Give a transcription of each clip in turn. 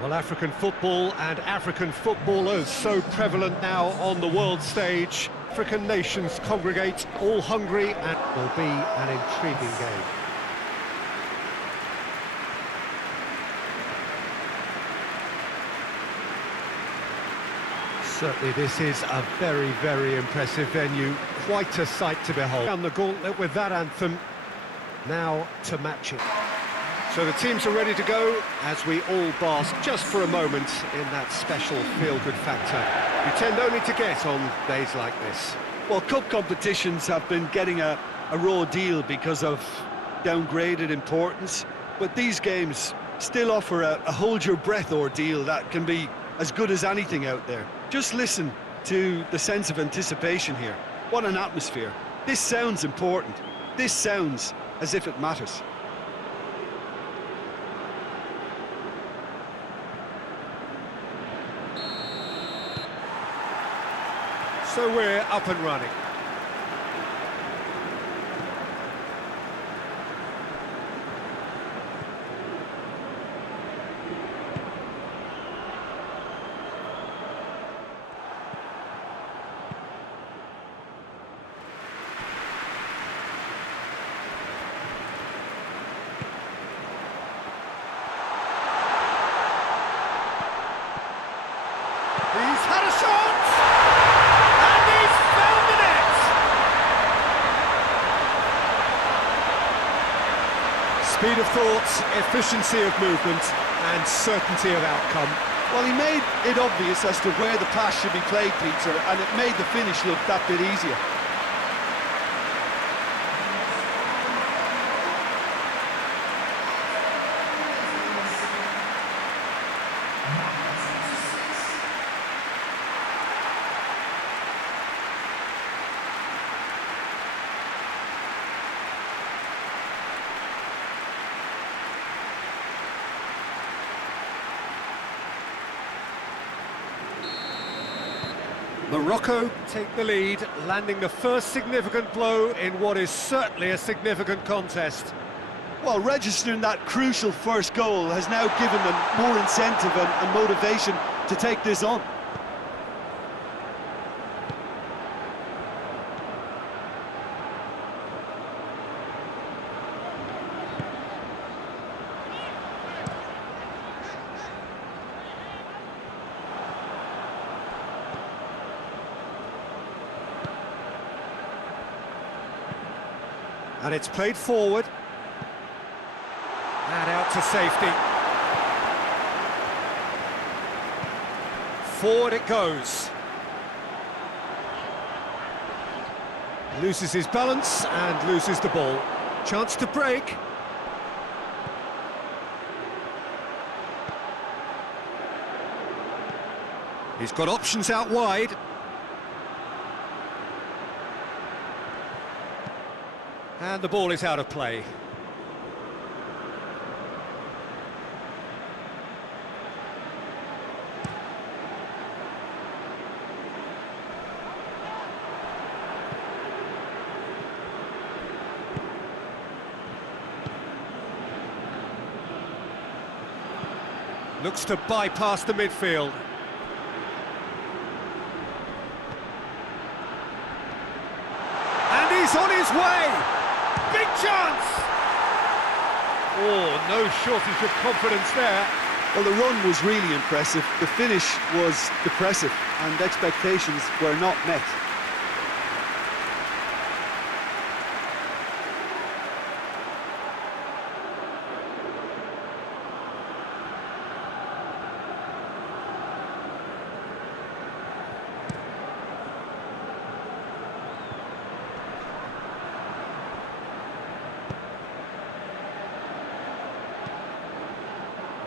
Well, African football and African footballers so prevalent now on the world stage. African nations congregate, all hungry, and will be an intriguing game. Certainly this is a very, very impressive venue. Quite a sight to behold. Down the gauntlet with that anthem. Now to match it. So the teams are ready to go as we all bask just for a moment in that special feel-good factor you tend only to get on days like this. Well, cup competitions have been getting a raw deal because of downgraded importance, but these games still offer a hold-your-breath ordeal that can be as good as anything out there. Just listen to the sense of anticipation here. What an atmosphere. This sounds important. This sounds as if it matters. So we're up and running. He's had a shot! And he's found the net! Speed of thought, efficiency of movement, and certainty of outcome. Well, he made it obvious as to where the pass should be played, Peter, and it made the finish look that bit easier. Morocco take the lead, landing the first significant blow in what is certainly a significant contest. Well, registering that crucial first goal has now given them more incentive and motivation to take this on. And it's played forward. And out to safety. Forward it goes. Loses his balance and loses the ball. Chance to break. He's got options out wide. And the ball is out of play. Looks to bypass the midfield. And he's on his way! Big chance! Oh, no shortage of confidence there. Well, the run was really impressive. The finish was depressive, and expectations were not met.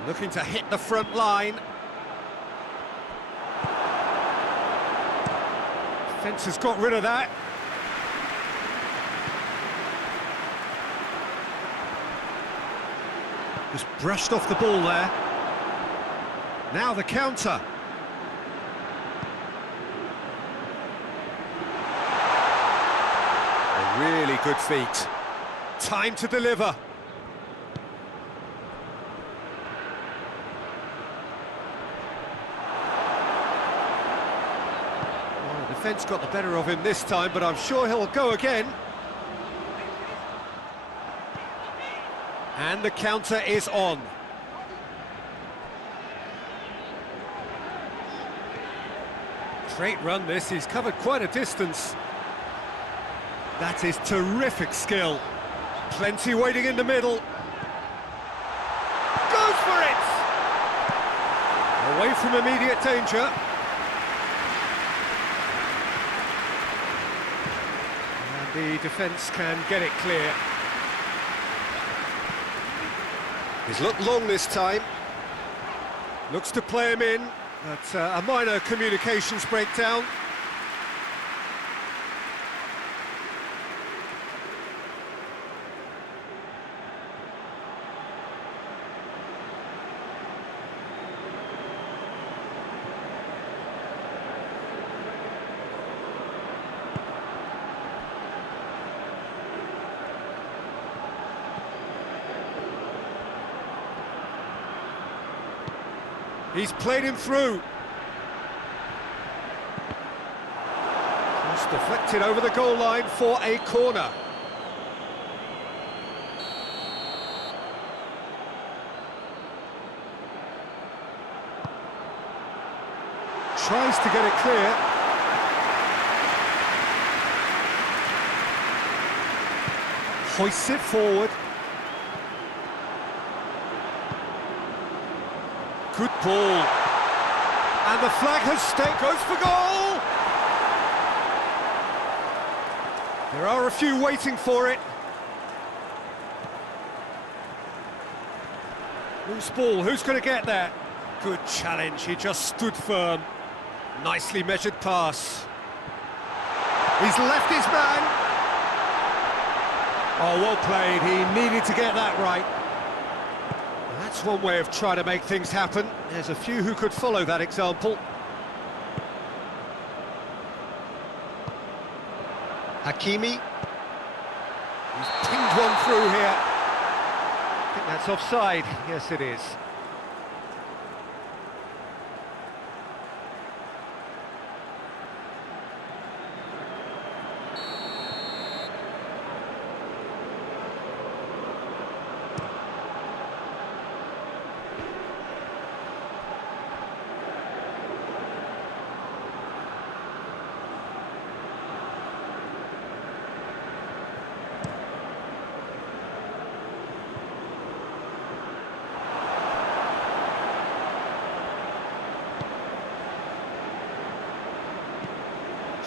Looking to hit the front line. Fence has got rid of that. Just brushed off the ball there. Now the counter. A really good feat. Time to deliver. defence got the better of him this time, but I'm sure he'll go again. And the counter is on. Great run this, he's covered quite a distance. That is terrific skill. Plenty waiting in the middle. Goes for it! Away from immediate danger. And the defence can get it clear. He's looked long this time. Looks to play him in, but a minor communications breakdown. He's played him through. Cross deflected over the goal line for a corner. Tries to get it clear. Hoists it forward. Good ball. And the flag has stayed. Goes for goal! There are a few waiting for it. Loose ball, who's going to get that? Good challenge, he just stood firm. Nicely measured pass. He's left his man. Oh, well played, he needed to get that right. That's one way of trying to make things happen. There's a few who could follow that example. Hakimi. He's pinged one through here. I think that's offside. Yes, it is.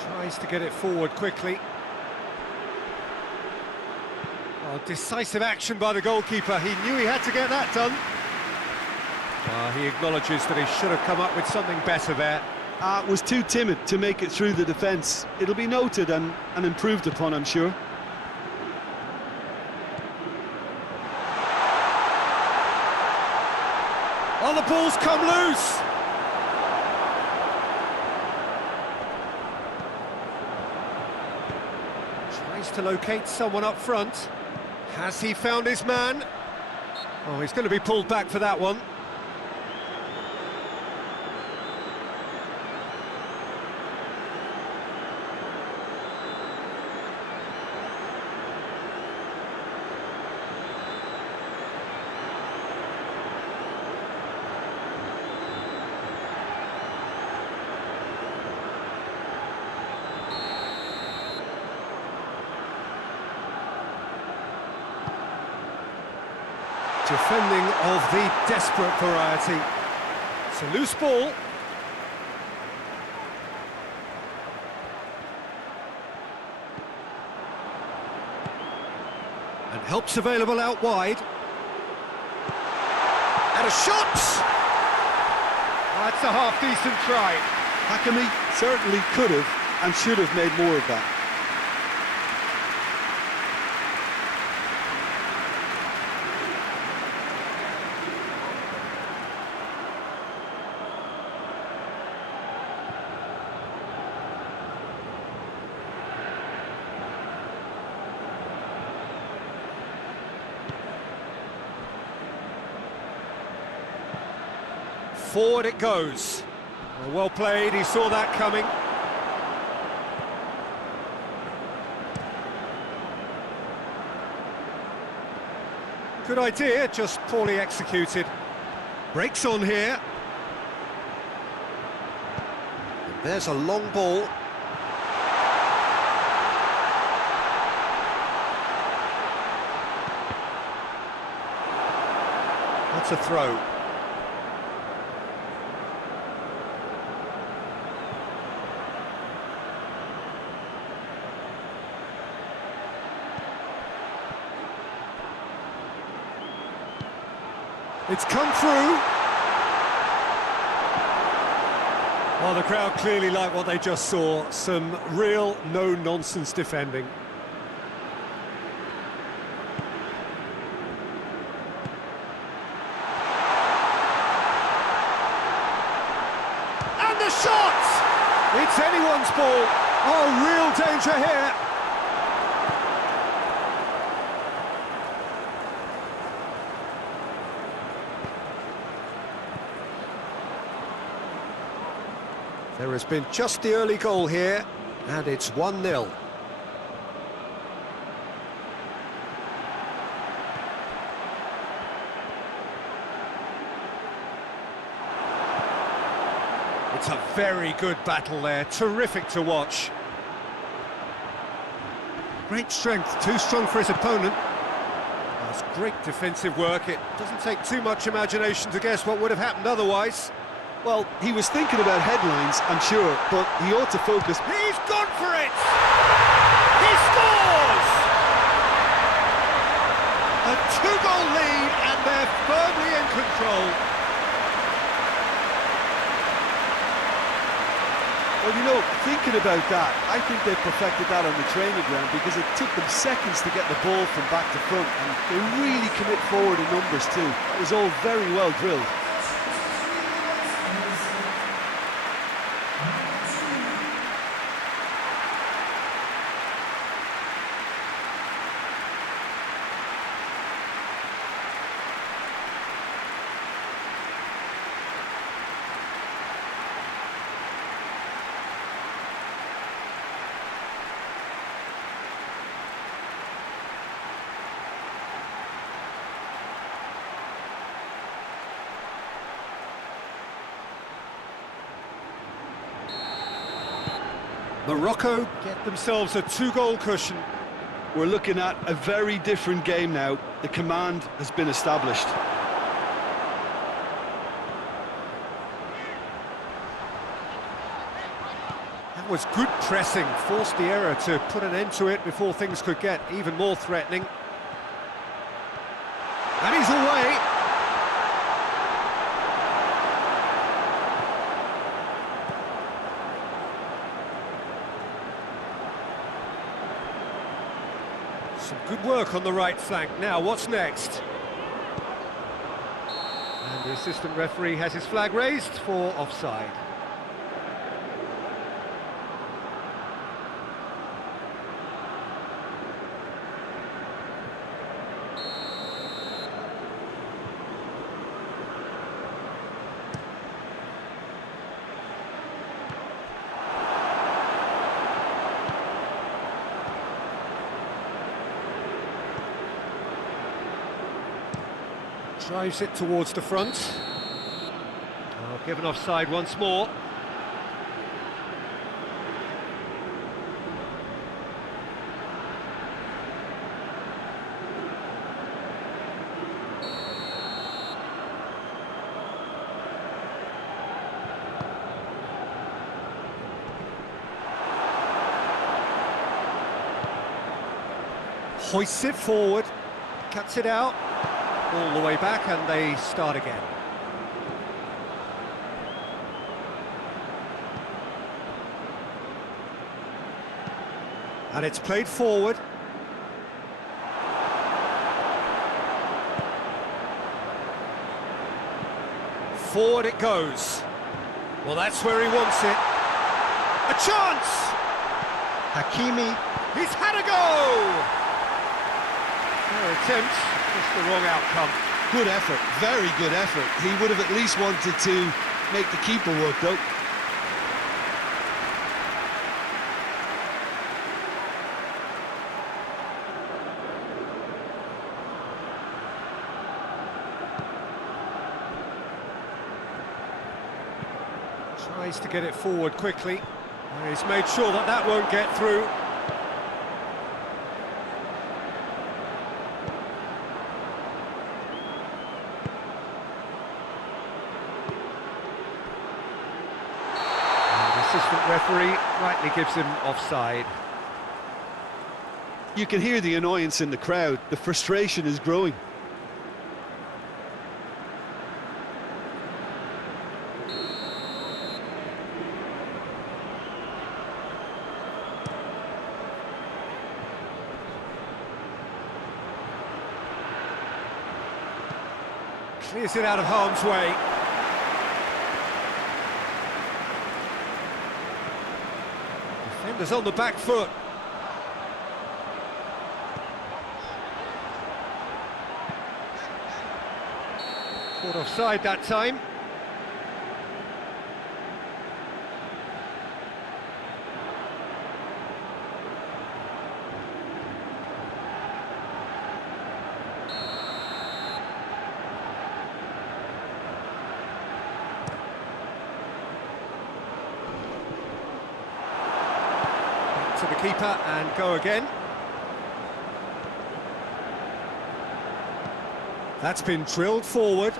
Tries to get it forward quickly. Oh, decisive action by the goalkeeper. He knew he had to get that done. He acknowledges that he should have come up with something better there. Was too timid to make it through the defence. It'll be noted and improved upon, I'm sure. Oh, the ball's come loose! Tries to locate someone up front. Has he found his man? Oh, he's going to be pulled back for that one. Defending of the desperate variety. It's a loose ball. And help's available out wide. And a shot! That's a half-decent try. Hakimi certainly could have and should have made more of that. Forward it goes. Well played, he saw that coming. Good idea, just poorly executed. Breaks on here. And there's a long ball. That's a throw. It's come through. Well, the crowd clearly like what they just saw. Some real no-nonsense defending. And the shot! It's anyone's ball. Oh, real danger here. There has been just the early goal here, and it's 1-0. It's a very good battle there, terrific to watch. Great strength, too strong for his opponent. That's great defensive work. It doesn't take too much imagination to guess what would have happened otherwise. Well, he was thinking about headlines, I'm sure, but he ought to focus. He's gone for it! He scores! A two-goal lead, and they're firmly in control. Well, you know, thinking about that, I think they perfected that on the training ground because it took them seconds to get the ball from back to front, and they really commit forward in numbers too. It was all very well drilled. Morocco get themselves a two-goal cushion. We're looking at a very different game now. The command has been established. That was good pressing, forced the error to put an end to it before things could get even more threatening. And he's away. Some good work on the right flank. Now, what's next? And the assistant referee has his flag raised for offside. Drives it towards the front. Oh, given offside once more. Hoists it forward, cuts it out. All the way back, and they start again. And it's played forward. Forward it goes. Well, that's where he wants it. A chance! Hakimi, he's had a go! Their attempt. Just the wrong outcome. Good effort, very good effort. He would have at least wanted to make the keeper work, though. Tries to get it forward quickly. He's made sure that that won't get through. And the assistant referee rightly gives him offside. You can hear the annoyance in the crowd. The frustration is growing. Clears it out of harm's way. Defenders on the back foot. Caught offside that time. To the keeper and go again. That's been drilled forward.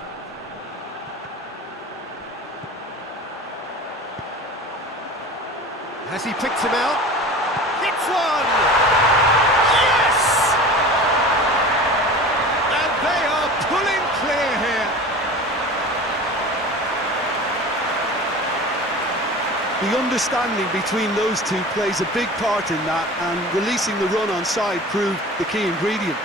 Has he picked him out? Hits one! Yes! And they are pulling clear here. The understanding between those two plays a big part in that, and releasing the run on side proved the key ingredient.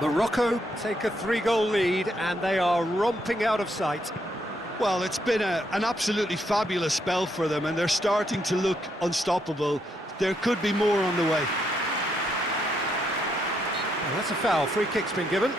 Morocco take a 3-goal lead and they are romping out of sight. Well, it's been an absolutely fabulous spell for them, and they're starting to look unstoppable. There could be more on the way. Well, that's a foul. Free kick's been given.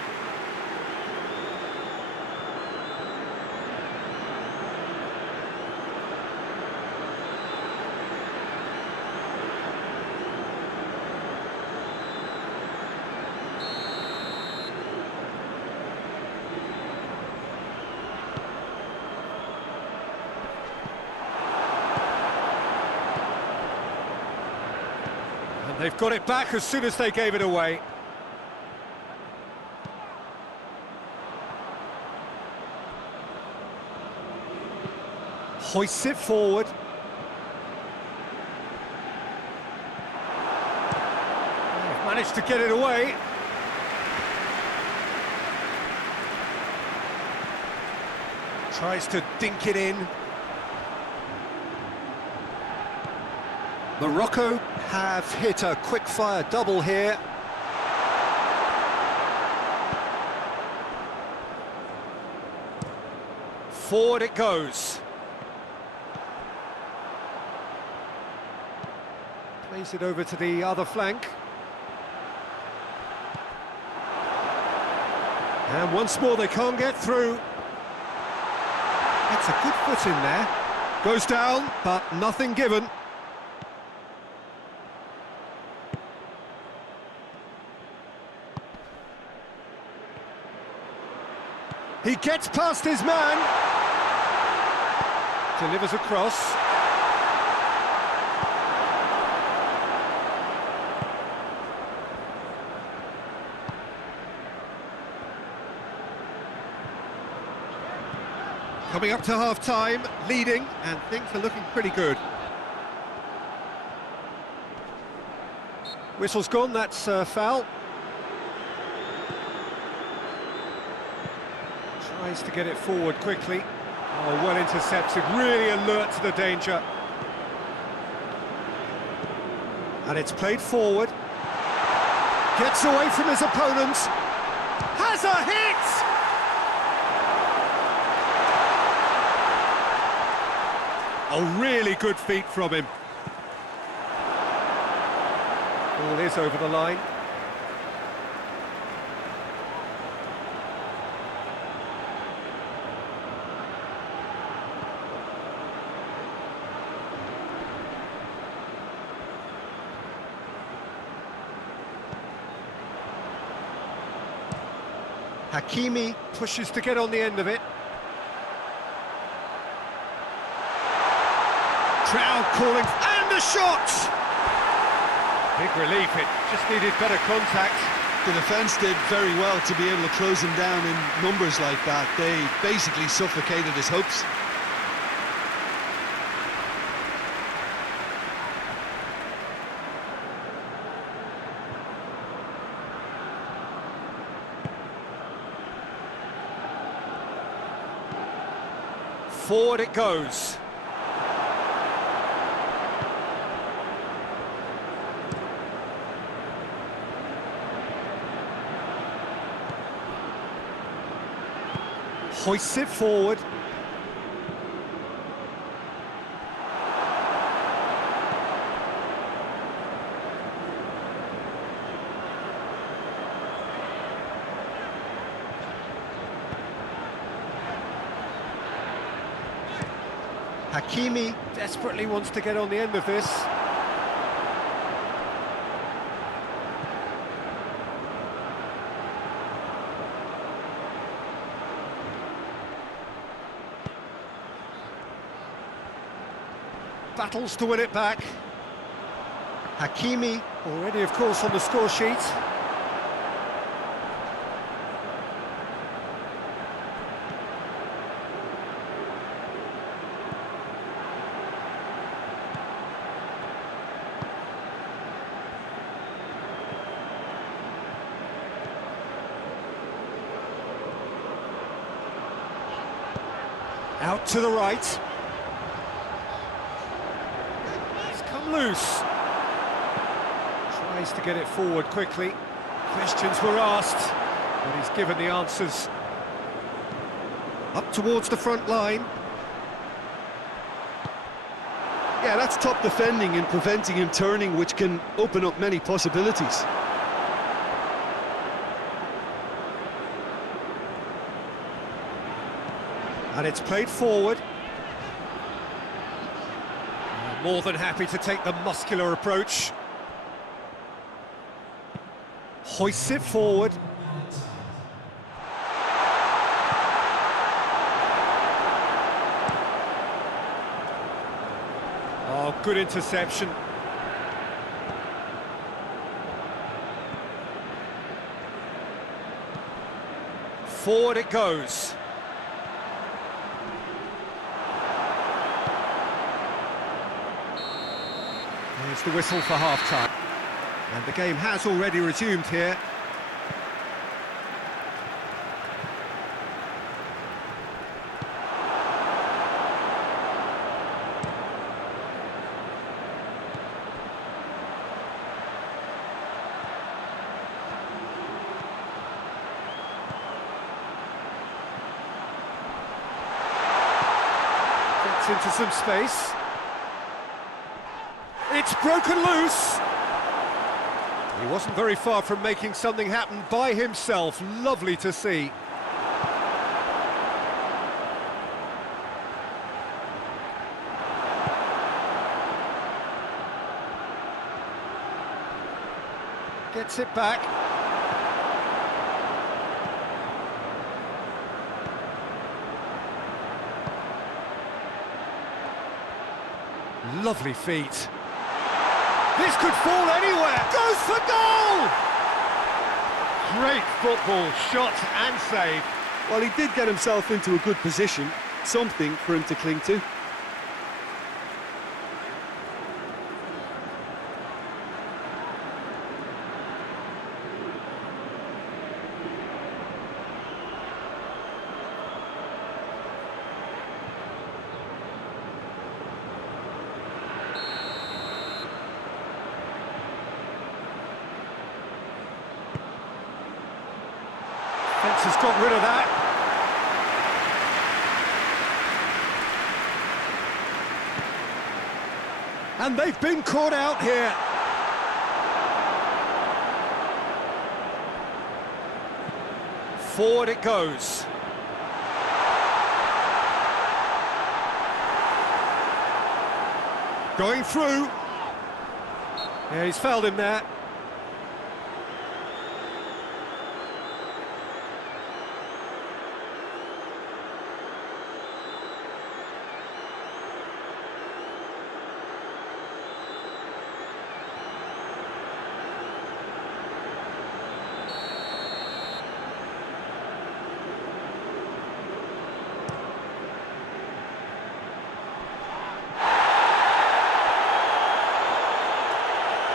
They've got it back as soon as they gave it away. Hoists it forward. They've managed to get it away. Tries to dink it in. Morocco have hit a quick-fire double here. Forward it goes. Plays it over to the other flank. And once more they can't get through. That's a good foot in there. Goes down, but nothing given. He gets past his man. Delivers a cross. Coming up to half-time, leading, and things are looking pretty good. Whistle's gone, that's a foul. Tries to get it forward quickly. Oh, well intercepted, really alert to the danger. And it's played forward. Gets away from his opponent. Has a hit! A really good feat from him. Ball is over the line. Hakimi pushes to get on the end of it. Crowd calling, and the shot! Big relief, it just needed better contact. The defence did very well to be able to close him down in numbers like that. They basically suffocated his hopes. Forward it goes. Hoists it forward. Hakimi desperately wants to get on the end of this. Battles to win it back. Hakimi already, of course, on the score sheet. Out to the right. It's come loose. Tries to get it forward quickly. Questions were asked, but he's given the answers. Up towards the front line. Yeah, that's top defending and preventing him turning, which can open up many possibilities. And it's played forward. More than happy to take the muscular approach. Hoists it forward. Oh, good interception. Forward it goes. There's the whistle for half-time. And the game has already resumed here. Gets into some space. It's broken loose. He wasn't very far from making something happen by himself. Lovely to see. Gets it back. Lovely feet. This could fall anywhere. Goes for goal! Great football, shot and save. Well, he did get himself into a good position, something for him to cling to. Defence has got rid of that. And they've been caught out here. Forward it goes. Going through. Yeah, he's fouled him there.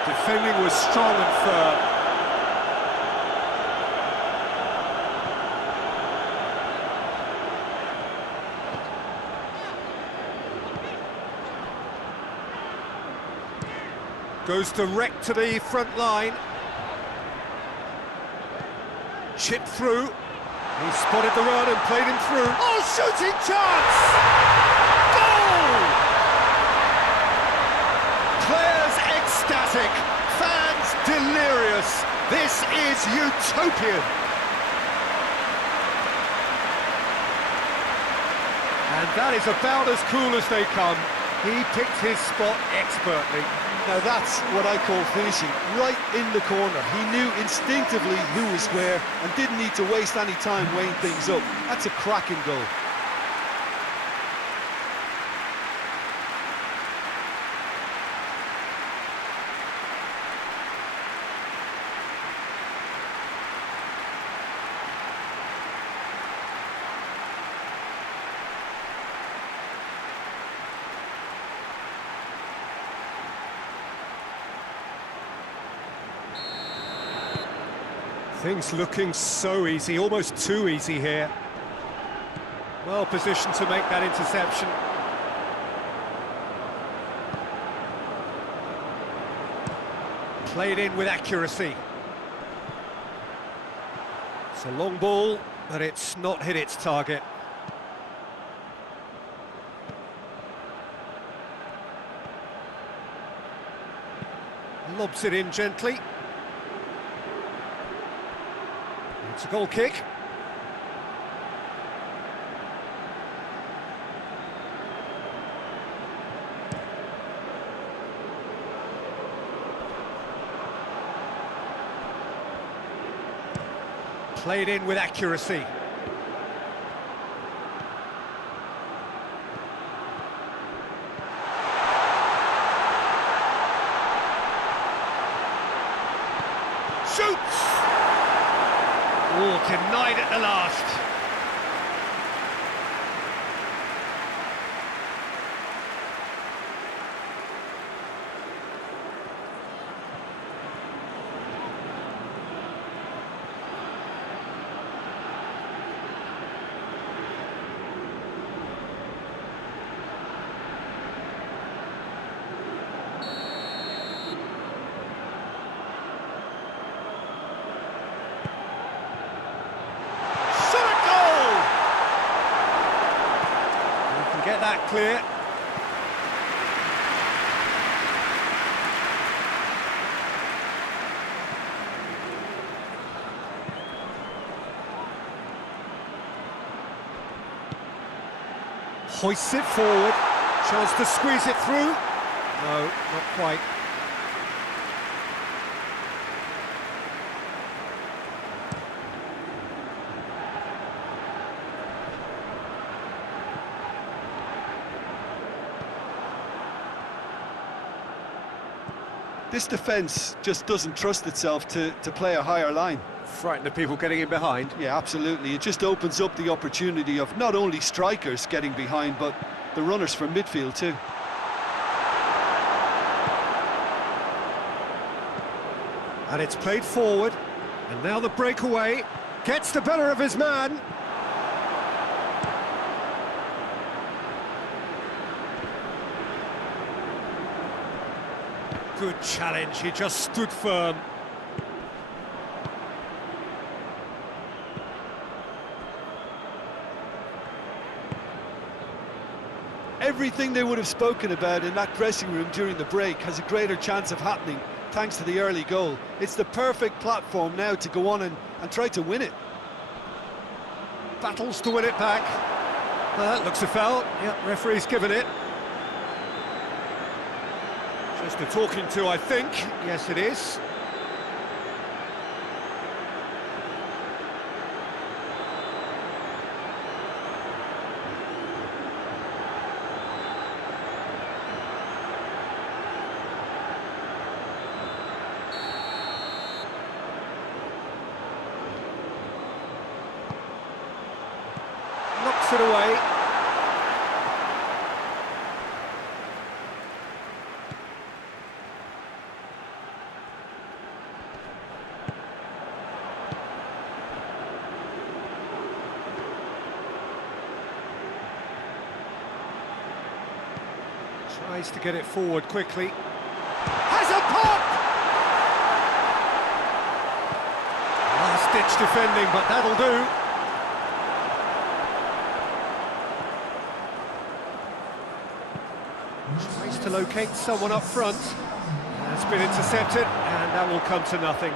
Defending was strong and firm. Goes direct to the front line. Chipped through. He spotted the run and played him through. Oh, shooting chance! Goal! Players ecstatic, fans delirious. This is utopian. And that is about as cool as they come. He picked his spot expertly. Now that's what I call finishing, right in the corner. He knew instinctively who was where and didn't need to waste any time weighing things up. That's a cracking goal. Things looking so easy, almost too easy here. Well positioned to make that interception. Played in with accuracy. It's a long ball, but it's not hit its target. Lobs it in gently. It's a goal kick. Played in with accuracy. Shoots! Oh, denied at the last. Get that clear. Hoists it forward. Chance to squeeze it through. No, not quite. This defence just doesn't trust itself to play a higher line. Frighten the people getting in behind. Yeah, absolutely. It just opens up the opportunity of not only strikers getting behind, but the runners from midfield too. And it's played forward. And now the breakaway. Gets the better of his man. Good challenge, he just stood firm. Everything they would have spoken about in that dressing room during the break has a greater chance of happening thanks to the early goal. It's the perfect platform now to go on and try to win it. Battles to win it back. Looks a foul. Yep, referee's given it. Just a talking to, I think. Yes, it is. Knocks it away. Tries to get it forward quickly. Has a pop! Last-ditch defending, but that'll do. Tries to locate someone up front. That's been intercepted, and that will come to nothing.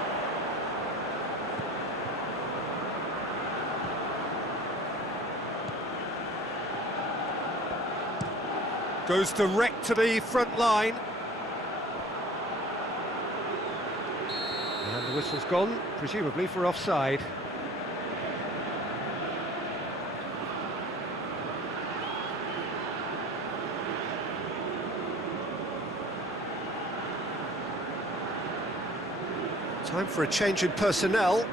Goes direct to the front line. And the whistle's gone, presumably for offside. Time for a change in personnel.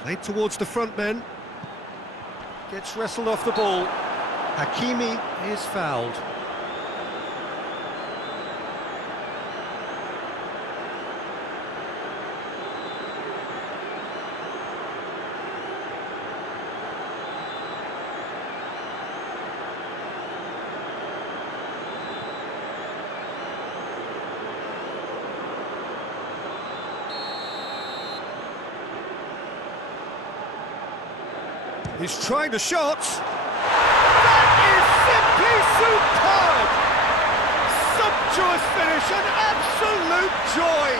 Played towards the front men. Gets wrestled off the ball. Hakimi is fouled. He's trying the shot. That is simply superb! Sumptuous finish, an absolute joy!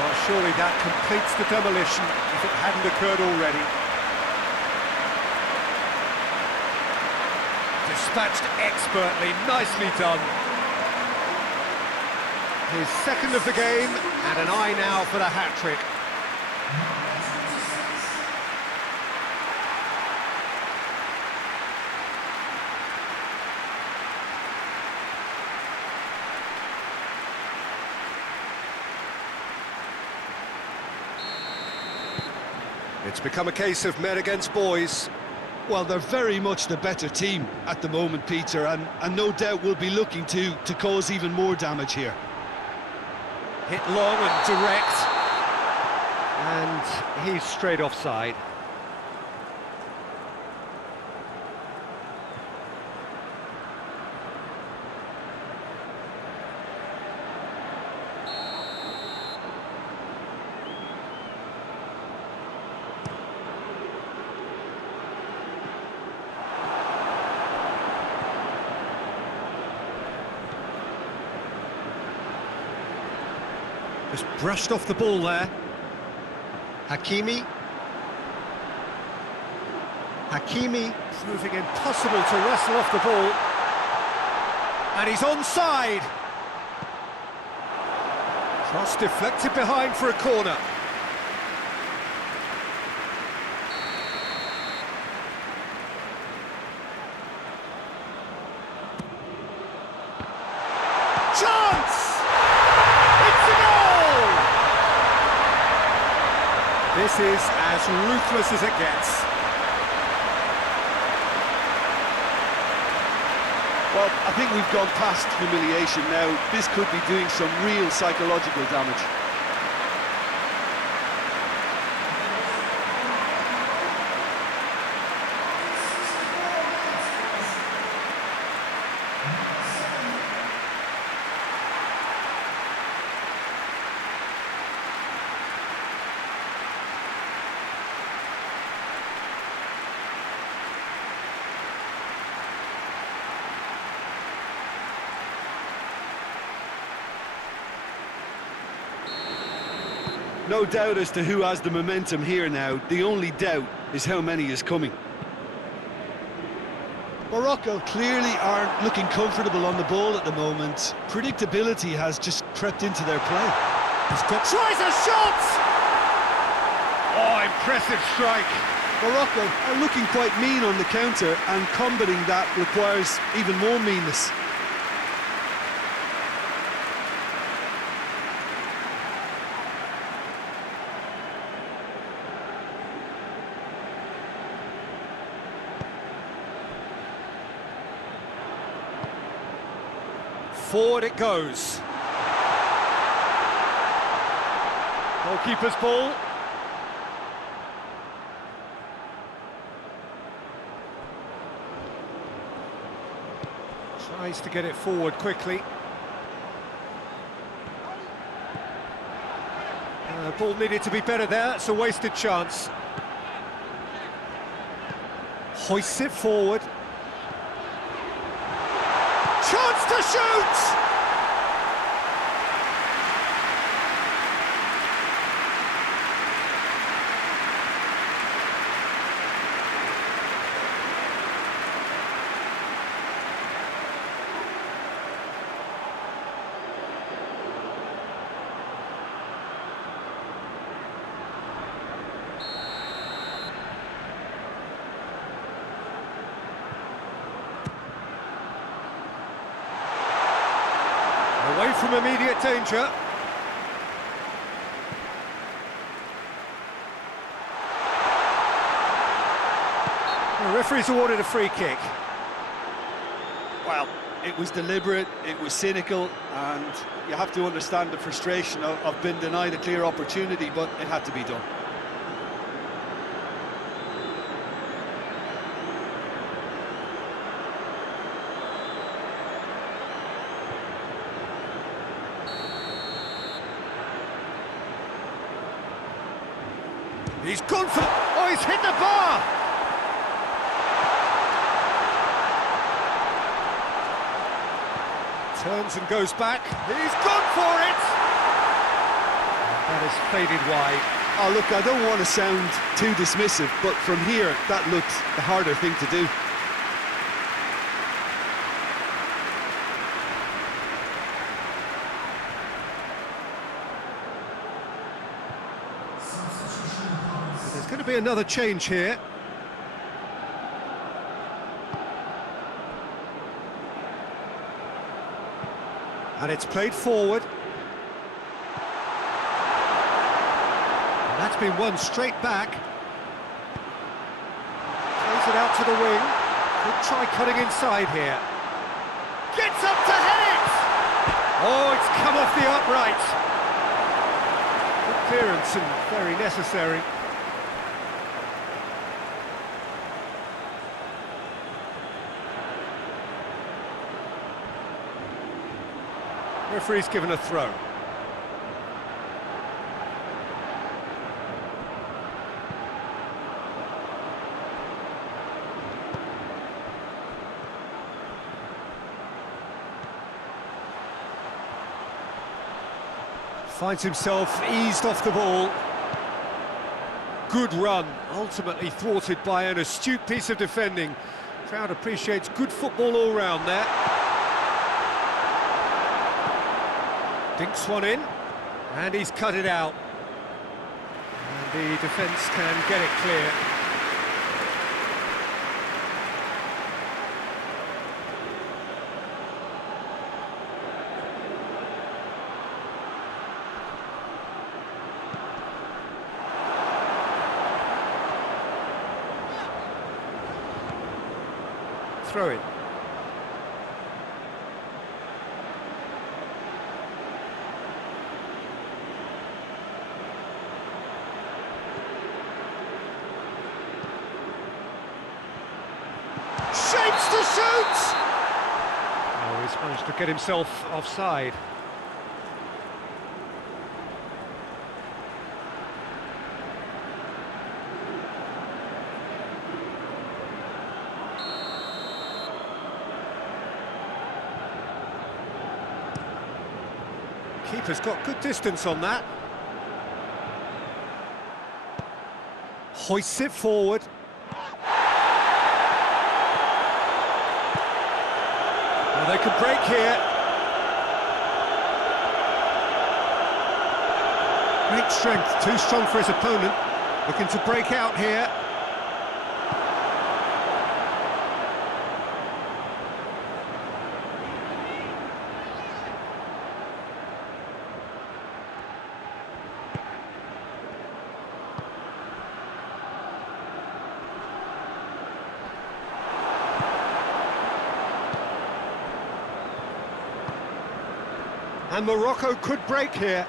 Well, surely that completes the demolition if it hadn't occurred already. Dispatched expertly, nicely done. His second of the game, and an eye now for the hat-trick. It's become a case of men against boys. Well, they're very much the better team at the moment, Peter, and no doubt will be looking to cause even more damage here. Hit long and direct, and he's straight offside. Just brushed off the ball there. Hakimi. Hakimi proving impossible to wrestle off the ball. And he's onside. Cross deflected behind for a corner. Chance! This is as ruthless as it gets. Well, I think we've gone past humiliation now. This could be doing some real psychological damage. No doubt as to who has the momentum here now. The only doubt is how many is coming. Morocco clearly aren't looking comfortable on the ball at the moment. Predictability has just crept into their play. He's got tries a shot! Oh, impressive strike. Morocco are looking quite mean on the counter, and combating that requires even more meanness. Forward it goes. Goalkeeper's ball. Tries to get it forward quickly. Ball needed to be better there, it's a wasted chance. Hoists it forward. Chance to shoot! Away from immediate danger. The referee's awarded a free kick. Well, it was deliberate, it was cynical, and you have to understand the frustration of being denied a clear opportunity, but it had to be done. He's gone for... Oh, he's hit the bar! Turns and goes back. He's gone for it! That is faded wide. Oh, look, I don't want to sound too dismissive, but from here, that looked the harder thing to do. There's going to be another change here. And it's played forward. And that's been won straight back. Plays it out to the wing. Could try cutting inside here. Gets up to head it! Oh, it's come off the upright. Good clearance and very necessary. Referee's given a throw. Finds himself eased off the ball. Good run, ultimately thwarted by an astute piece of defending. Crowd appreciates good football all round there. Dinks one in, and he's cut it out. And the defence can get it clear. Throw in. shoots! Oh, he's managed to get himself offside. Keeper's got good distance on that. Hoists it forward. Well, they could break here. Great strength, too strong for his opponent. Looking to break out here. And Morocco could break here.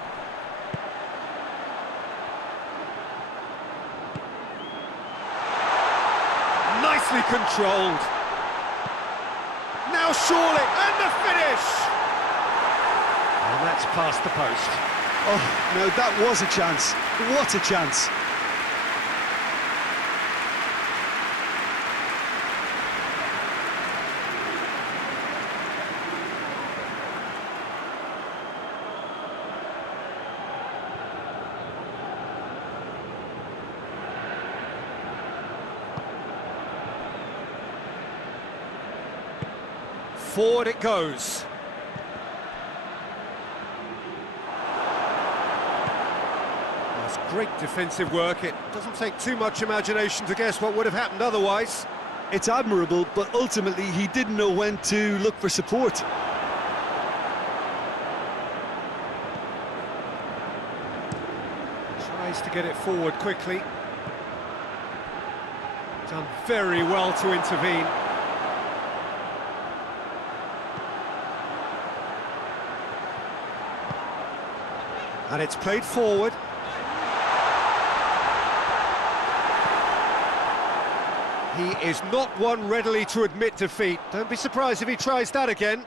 Nicely controlled. Now surely, and the finish! And that's past the post. Oh, no, that was a chance. What a chance. Forward it goes. That's great defensive work. It doesn't take too much imagination to guess what would have happened otherwise. It's admirable, but ultimately he didn't know when to look for support. Tries to get it forward quickly. Done very well to intervene. And it's played forward. He is not one readily to admit defeat. Don't be surprised if he tries that again.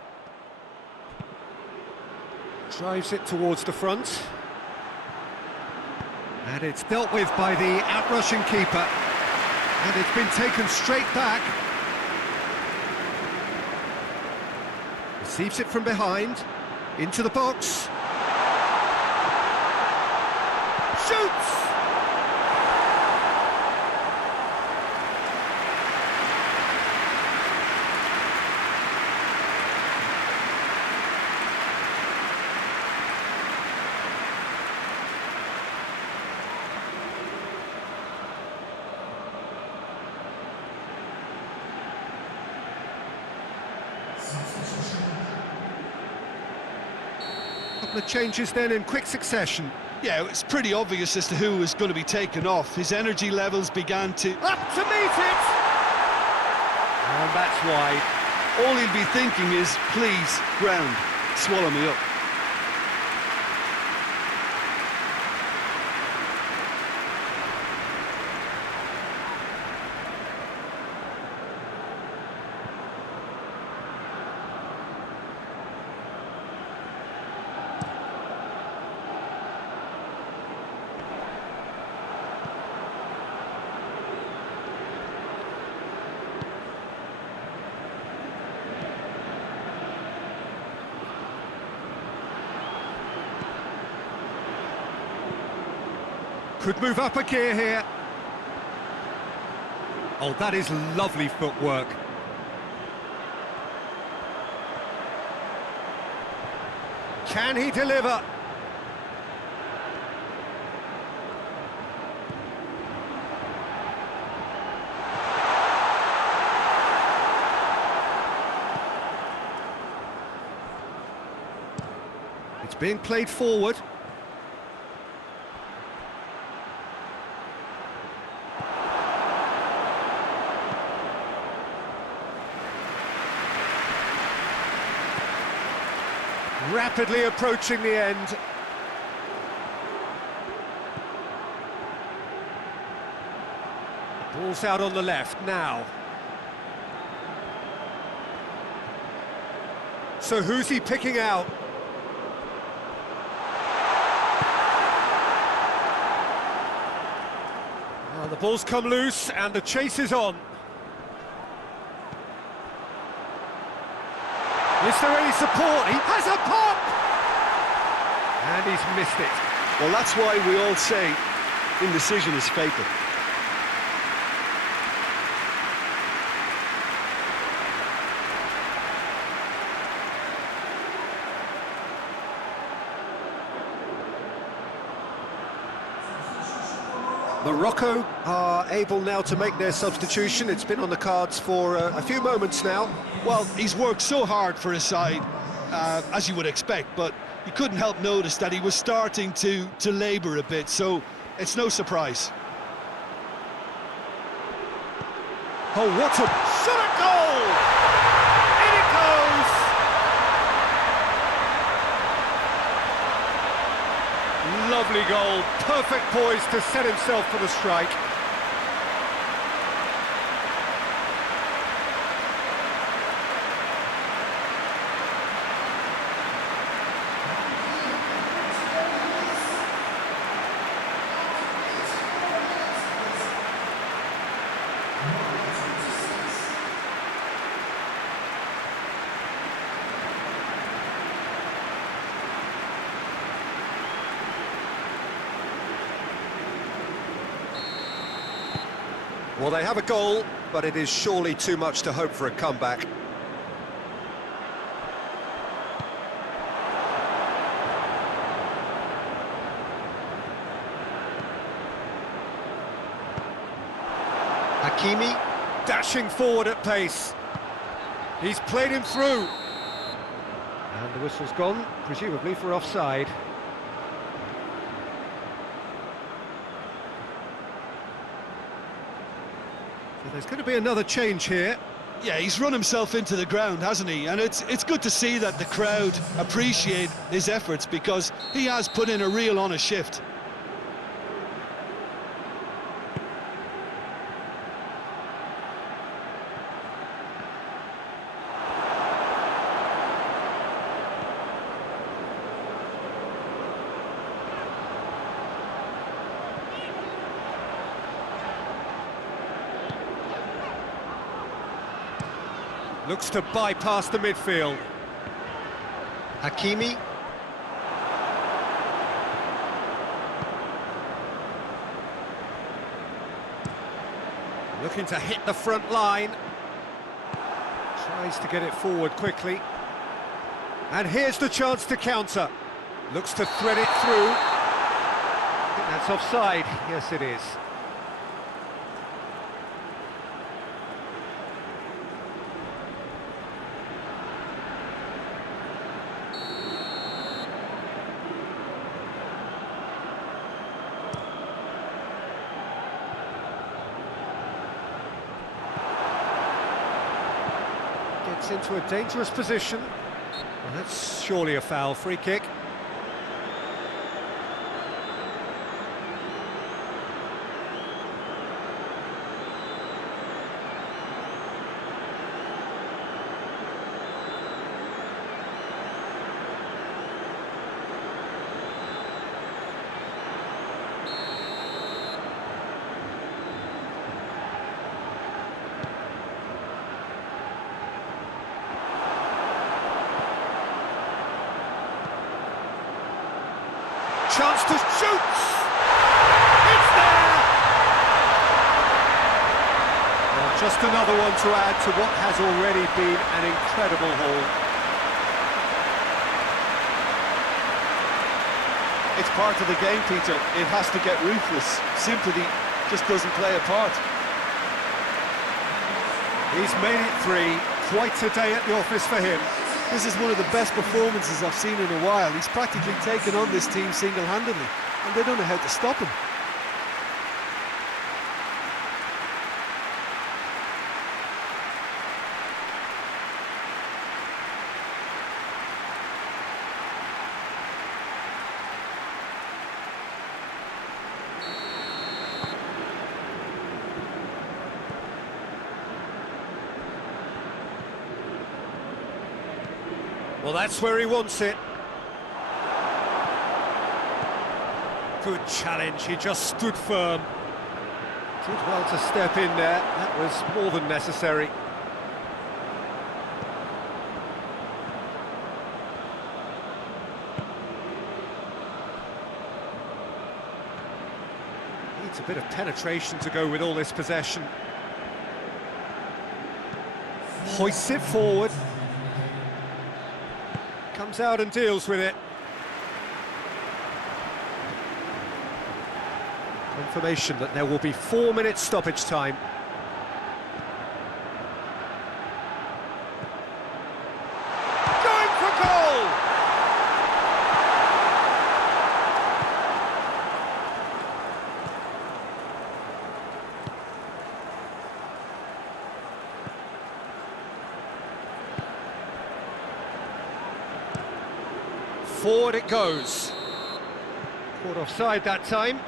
Drives it towards the front. And it's dealt with by the outrushing keeper. And it's been taken straight back. Receives it from behind. Into the box. Shoots! Couple of changes then in quick succession. Yeah, it's pretty obvious as to who was going to be taken off. His energy levels began to... Up to meet it! And that's wide. All he'll be thinking is, please, ground, swallow me up. Could move up a gear here. Oh, that is lovely footwork. Can he deliver? It's being played forward. Rapidly approaching the end. Ball's out on the left now. So who's he picking out? Well, the ball's come loose and the chase is on. Is there any support? He has a pop! And he's missed it. Well, that's why we all say indecision is fatal. Morocco are able now to make their substitution. It's been on the cards for a few moments now. Well, he's worked so hard for his side, as you would expect, but you couldn't help notice that he was starting to labour a bit, so it's no surprise. Oh, what a shot at goal! In it goes! Lovely goal, perfect poise to set himself for the strike. Well, they have a goal, but it is surely too much to hope for a comeback. Hakimi, dashing forward at pace. He's played him through. And the whistle's gone, presumably for offside. So there's going to be another change here. Yeah, he's run himself into the ground, hasn't he? And it's good to see that the crowd appreciate his efforts, because he has put in a real honest shift. Looks to bypass the midfield. Hakimi. Looking to hit the front line. Tries to get it forward quickly. And here's the chance to counter. Looks to thread it through. I think that's offside. Yes, it is. Gets into a dangerous position. Well, that's surely a foul. Free kick. Chance to shoot! It's there! Well, just another one to add to what has already been an incredible haul. It's part of the game, Peter. It has to get ruthless. Sympathy just doesn't play a part. He's made it three. Quite a day at the office for him. This is one of the best performances I've seen in a while. He's practically taken on this team single-handedly, and they don't know how to stop him. Well, that's where he wants it. Good challenge, he just stood firm. Did well to step in there, that was more than necessary. Needs a bit of penetration to go with all this possession. Hoists it forward. Comes out and deals with it. Confirmation that there will be 4 minutes stoppage time. Going for goal! Forward it goes. Caught offside that time.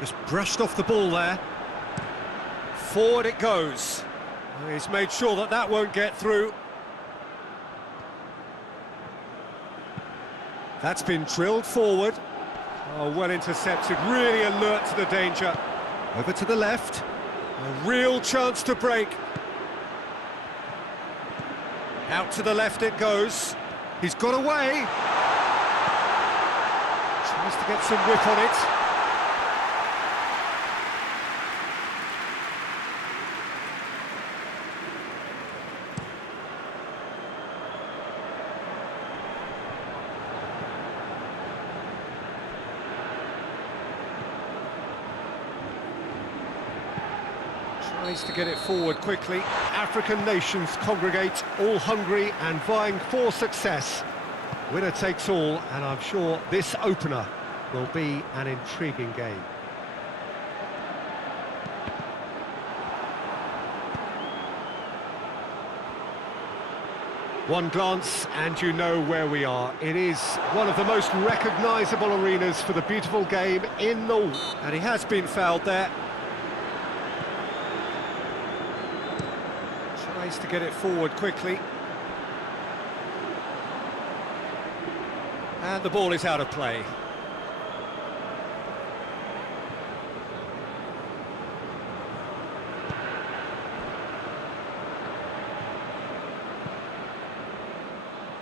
Just brushed off the ball there. Forward it goes. He's made sure that that won't get through. That's been drilled forward. Oh, well intercepted, really alert to the danger. Over to the left. A real chance to break. Out to the left it goes. He's got away. Tries to get some whip on it. Tries to get it forward quickly. African nations congregate, all hungry and vying for success. Winner takes all, and I'm sure this opener will be an intriguing game. One glance and you know where we are. It is one of the most recognisable arenas for the beautiful game in the world. And he has been fouled there. Tries to get it forward quickly. And the ball is out of play.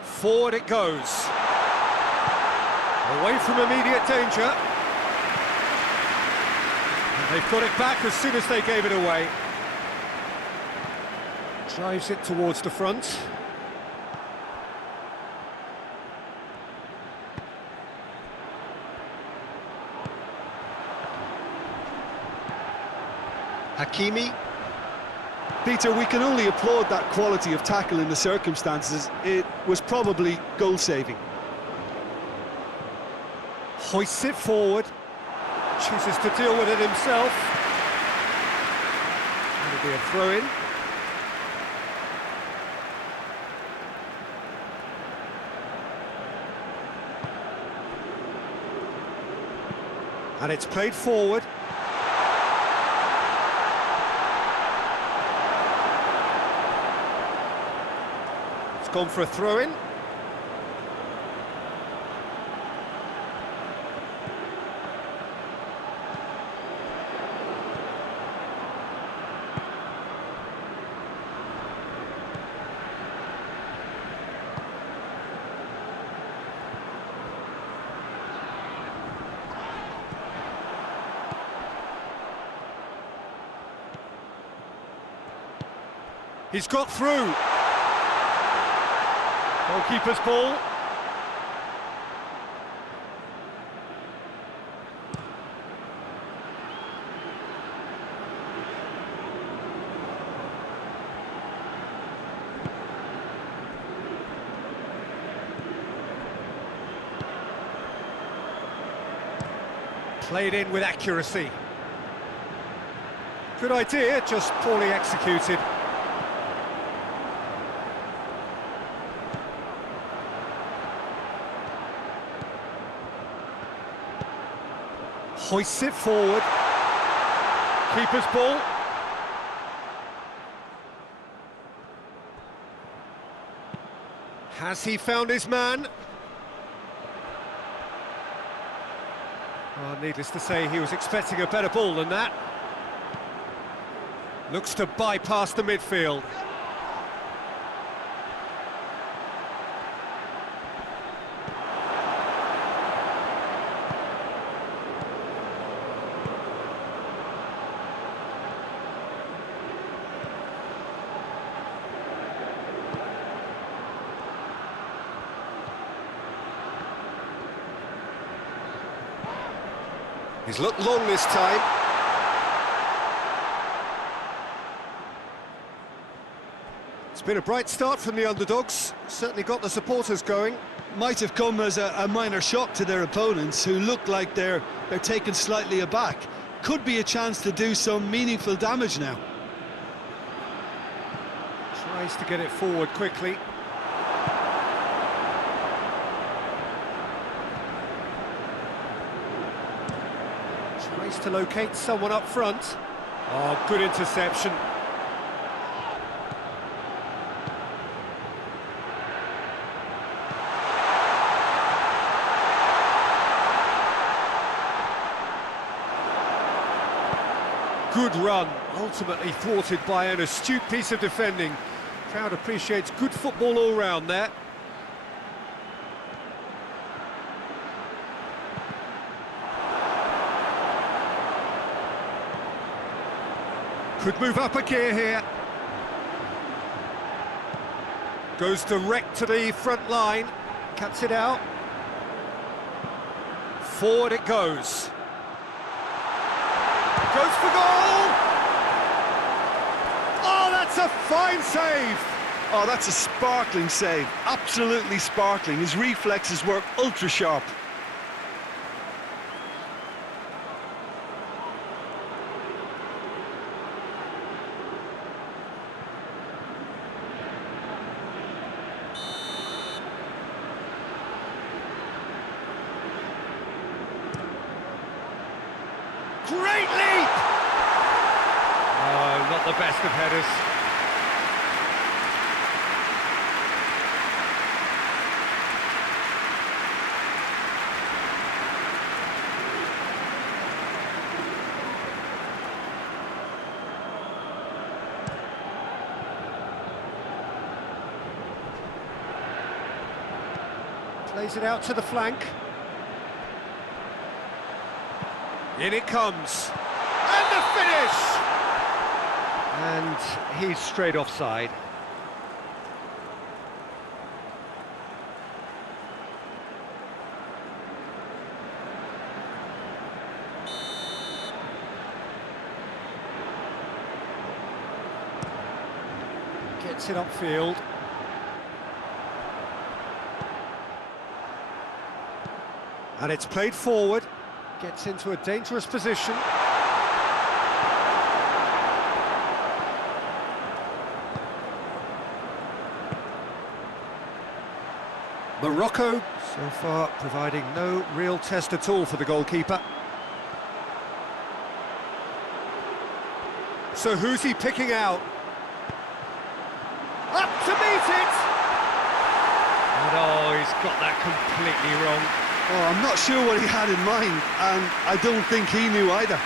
Forward it goes. Away from immediate danger. And they've got it back as soon as they gave it away. Drives it towards the front. Hakimi. Peter, we can only applaud that quality of tackle in the circumstances. It was probably goal-saving. Hoists it forward. Chooses to deal with it himself. That'll be a throw-in. And it's played forward. It's gone for a throw-in. He's got through. Goalkeeper's ball. Played in with accuracy. Good idea, just poorly executed. Hoists it forward. Keeper's ball. Has he found his man? Oh, needless to say, he was expecting a better ball than that. Looks to bypass the midfield. He's looked long this time. It's been a bright start from the underdogs. Certainly got the supporters going. Might have come as a minor shock to their opponents, who look like they're taken slightly aback. Could be a chance to do some meaningful damage now. Tries to get it forward quickly. Tries to locate someone up front. Oh, good interception. Good run, ultimately thwarted by an astute piece of defending. Crowd appreciates good football all round there. Could move up a gear here. Goes direct to the front line, cuts it out. Forward it goes. Goes for goal! Oh, that's a fine save! Oh, that's a sparkling save. Absolutely sparkling. His reflexes were ultra sharp. Great leap! Oh, not the best of headers. Plays it out to the flank. In it comes, and the finish! And he's straight offside. Gets it upfield. And it's played forward. Gets into a dangerous position. Morocco, so far, providing no real test at all for the goalkeeper. So who's he picking out? Up to meet it! And oh, he's got that completely wrong. Oh, I'm not sure what he had in mind, and I don't think he knew either.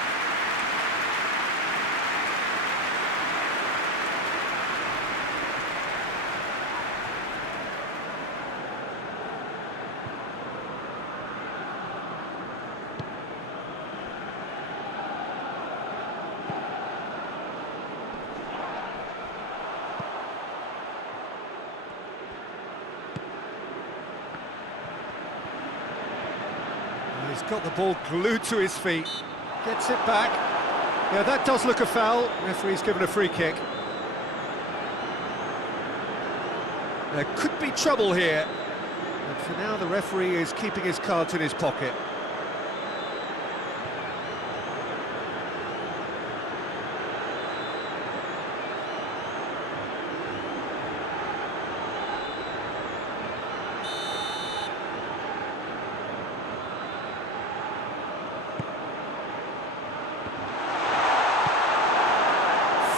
He's got the ball glued to his feet. Gets it back. Yeah, that does look a foul. Referee's given a free kick. There could be trouble here. But for now, the referee is keeping his cards in his pocket.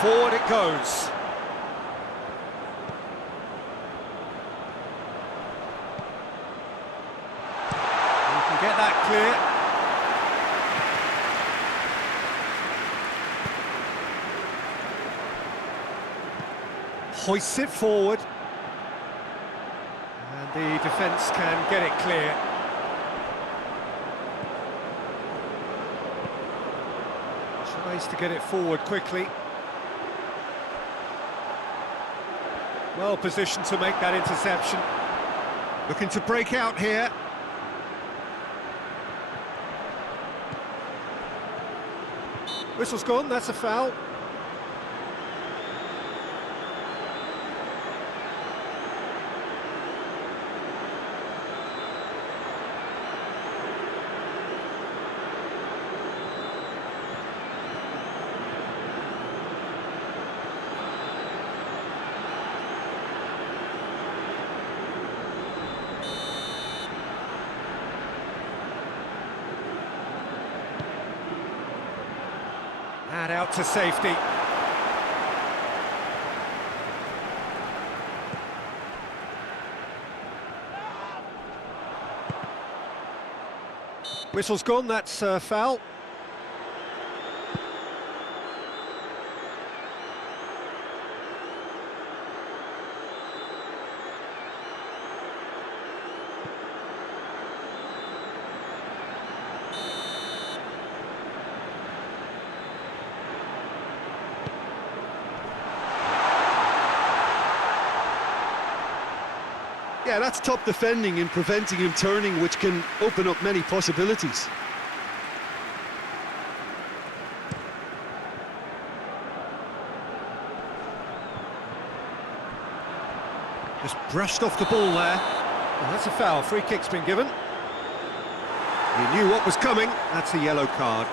Forward it goes. You can get that clear. Hoists it forward. And the defence can get it clear. Tries to get it forward quickly. Well positioned to make that interception. Looking to break out here. Whistle's gone, that's a foul. And out to safety. Whistle's gone, that's a foul. Yeah, that's top defending and preventing him turning, which can open up many possibilities. Just brushed off the ball there. Well, that's a foul, free kick's been given. He knew what was coming, that's a yellow card.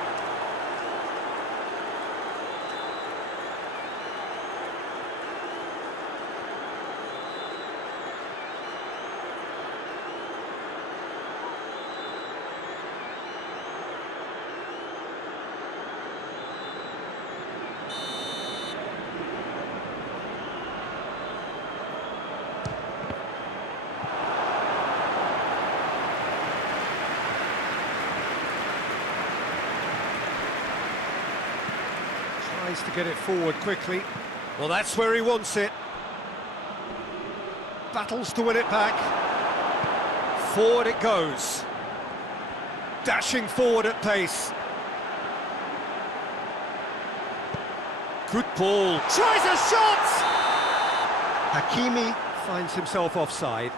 Tries to get it forward quickly. Well, that's where he wants it. Battles to win it back. Forward it goes. Dashing forward at pace. Good ball. Tries a shot! Hakimi finds himself offside.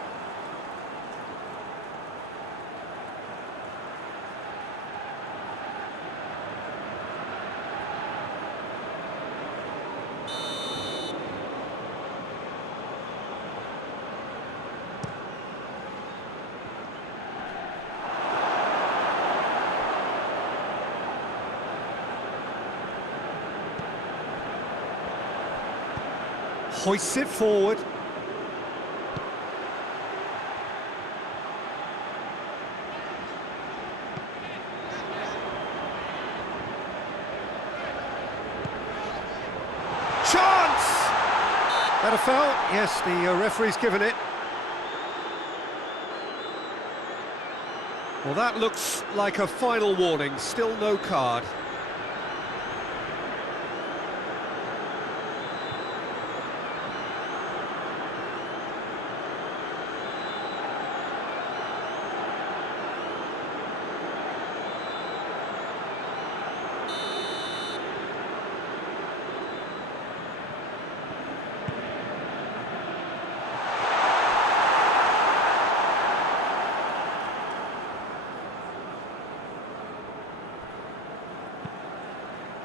Hoists it forward. Chance! That a foul? Yes, the referee's given it. Well, that looks like a final warning. Still no card.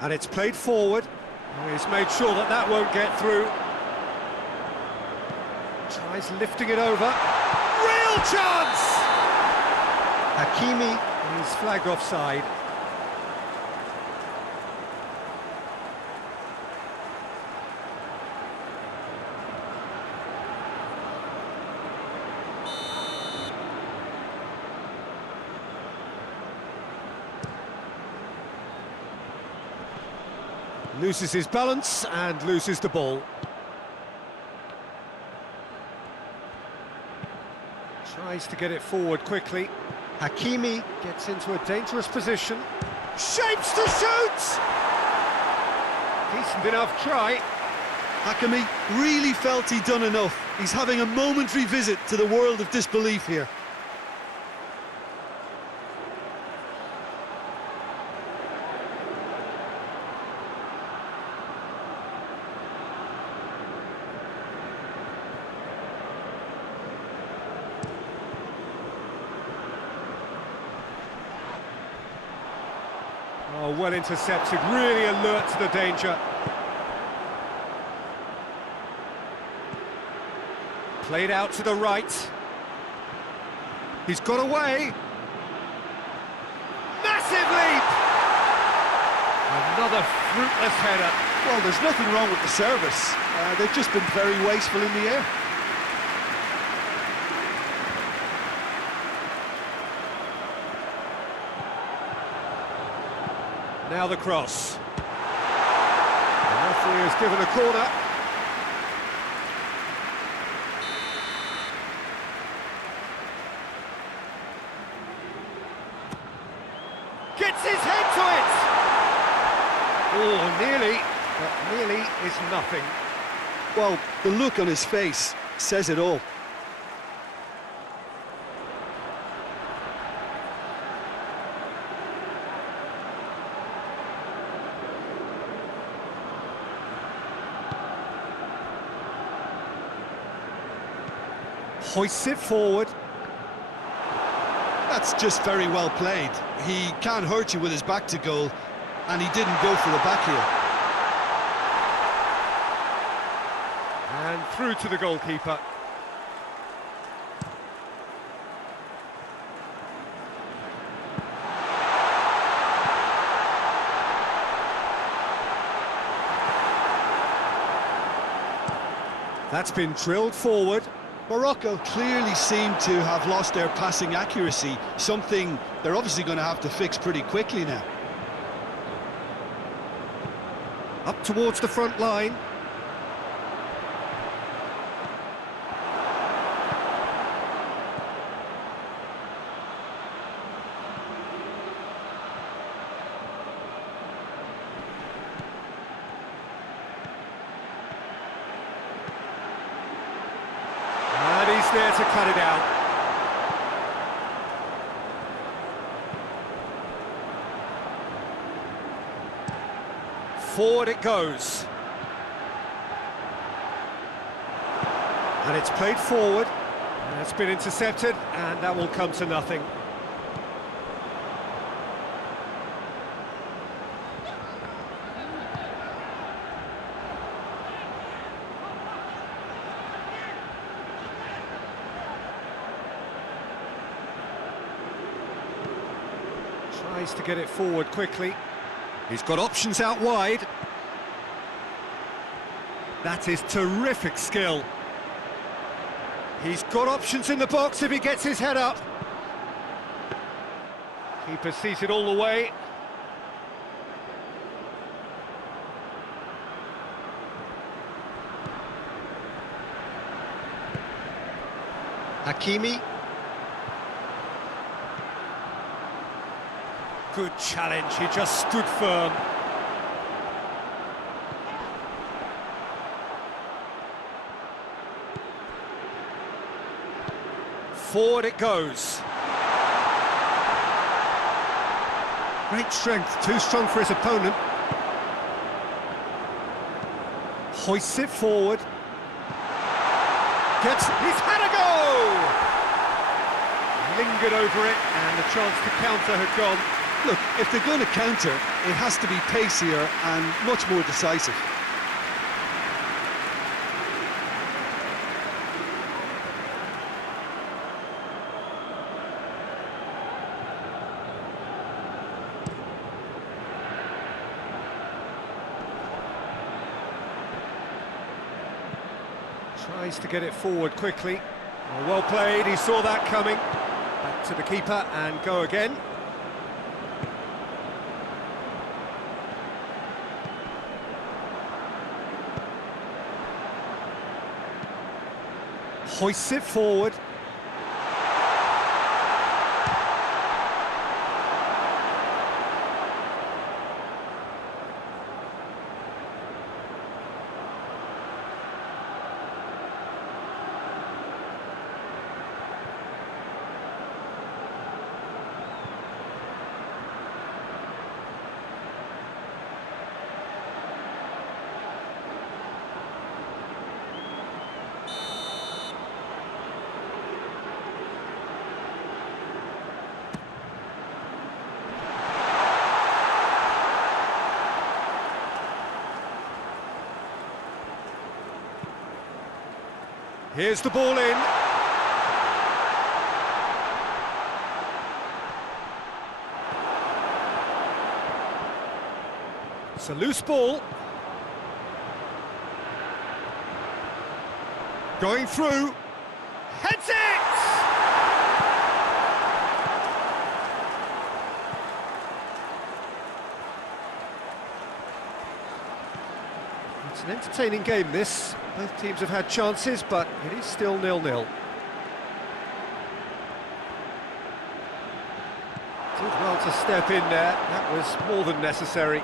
And it's played forward. He's made sure that that won't get through. Tries lifting it over. Real chance! Hakimi is flagged offside. Loses his balance and loses the ball. Tries to get it forward quickly. Hakimi gets into a dangerous position. Shapes to shoot! Decent enough try. Hakimi really felt he'd done enough. He's having a momentary visit to the world of disbelief here. Oh, well intercepted, really alert to the danger. Played out to the right. He's got away. Massive leap! Another fruitless header. Well, there's nothing wrong with the service. They've just been very wasteful in the air. Now the cross. The referee has given a corner. Gets his head to it! Oh, nearly, but nearly is nothing. Well, the look on his face says it all. Hoists it forward. That's just very well played. He can't hurt you with his back to goal, and he didn't go for the back heel. And through to the goalkeeper. That's been drilled forward. Morocco clearly seem to have lost their passing accuracy, something they're obviously going to have to fix pretty quickly now. Up towards the front line. He's there to cut it out. Forward it goes. And it's played forward. And it's been intercepted, and that will come to nothing. Tries to get it forward quickly. He's got options out wide. That is terrific skill. He's got options in the box if he gets his head up. Keeper sees it all the way. Hakimi. Good challenge, he just stood firm. Forward it goes. Great strength, too strong for his opponent. Hoists it forward. He's had a go! Lingered over it, and the chance to counter had gone. Look, if they're going to counter, it has to be pacier and much more decisive. Tries to get it forward quickly. Well played, he saw that coming. Back to the keeper and go again. hoists it forward. Here's the ball in. It's a loose ball. Going through. Heads it! It's an entertaining game, this. Both teams have had chances, but it is still 0-0. Did well to step in there. That was more than necessary.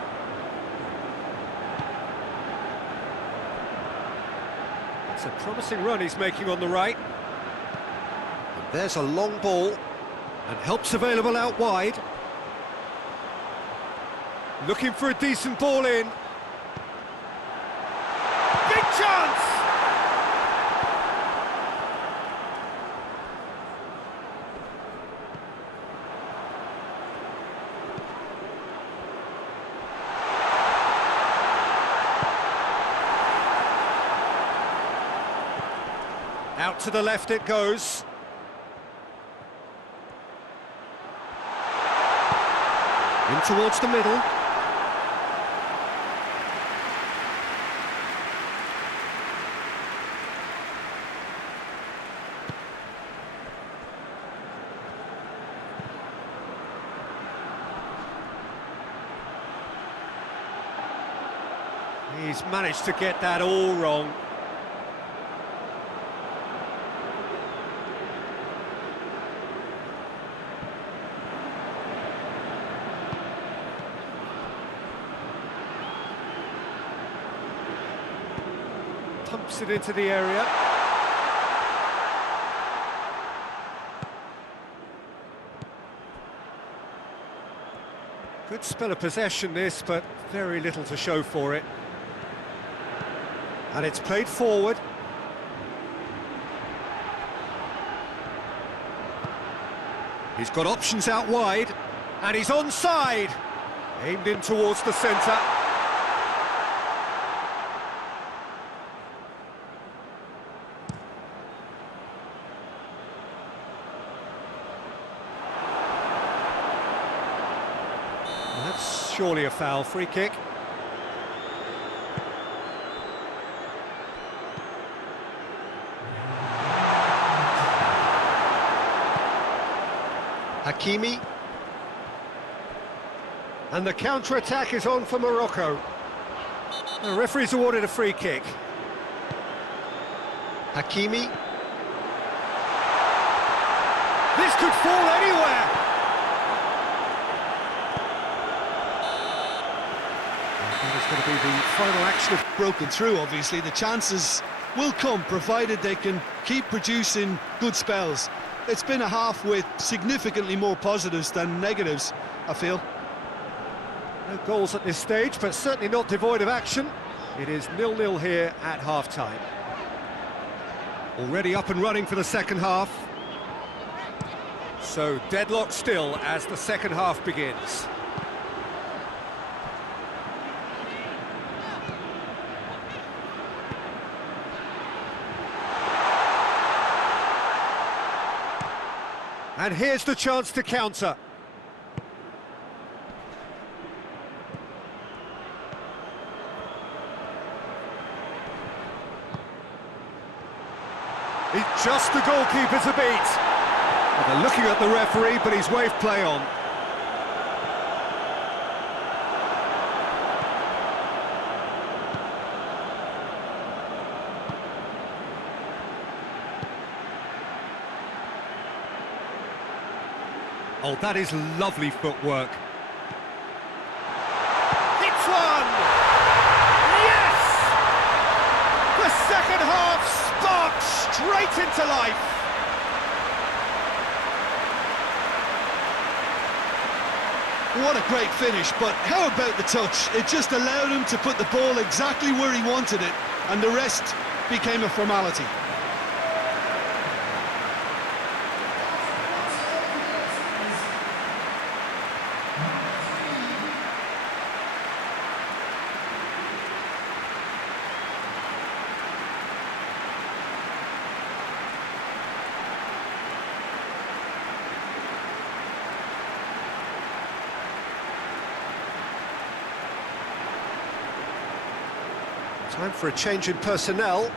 It's a promising run he's making on the right. And there's a long ball, and help's available out wide. Looking for a decent ball in. Big chance! Out to the left it goes. In towards the middle. He's managed to get that all wrong. Pumps it into the area. Good spell of possession this, but very little to show for it. And it's played forward. He's got options out wide, and he's onside. Aimed in towards the centre. That's surely a foul. Free kick. Hakimi. And the counter-attack is on for Morocco. The referee's awarded a free kick. Hakimi. This could fall anywhere. That is going to be the final action of... Broken through, obviously. The chances will come, provided they can keep producing good spells. It's been a half with significantly more positives than negatives, I feel. No goals at this stage, but certainly not devoid of action. It is 0-0 here at half-time. Already up and running for the second half. So deadlock still as the second half begins. And here's the chance to counter. It's just the goalkeeper to beat. Well, they're looking at the referee, but he's waved play on. Oh, that is lovely footwork. Hits one! Yes! The second half sparks straight into life. What a great finish, but how about the touch? It just allowed him to put the ball exactly where he wanted it, and the rest became a formality. Time for a change in personnel.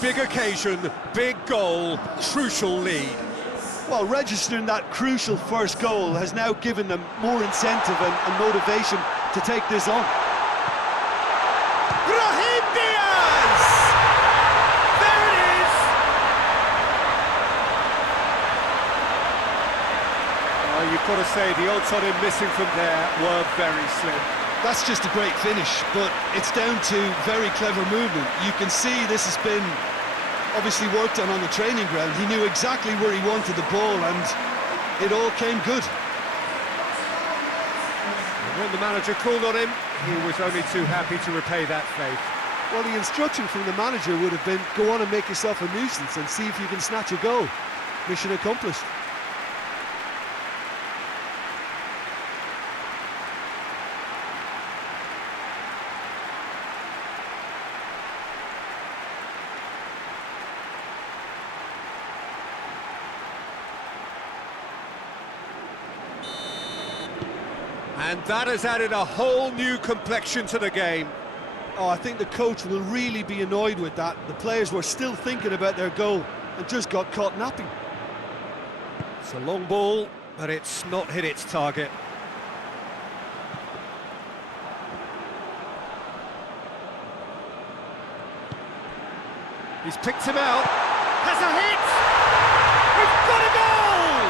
Big occasion, big goal, crucial lead. Well, registering that crucial first goal has now given them more incentive and motivation to take this on. Brahim Diaz! There it is! Oh, you've got to say, the odds on him missing from there were very slim. That's just a great finish, but it's down to very clever movement. You can see this has been obviously worked on the training ground. He knew exactly where he wanted the ball, and it all came good. And when the manager called on him, he was only too happy to repay that faith. Well, the instruction from the manager would have been, go on and make yourself a nuisance and see if you can snatch a goal. Mission accomplished. And that has added a whole new complexion to the game. Oh, I think the coach will really be annoyed with that. The players were still thinking about their goal and just got caught napping. It's a long ball, but it's not hit its target. He's picked him out. Has a hit! We've got a goal!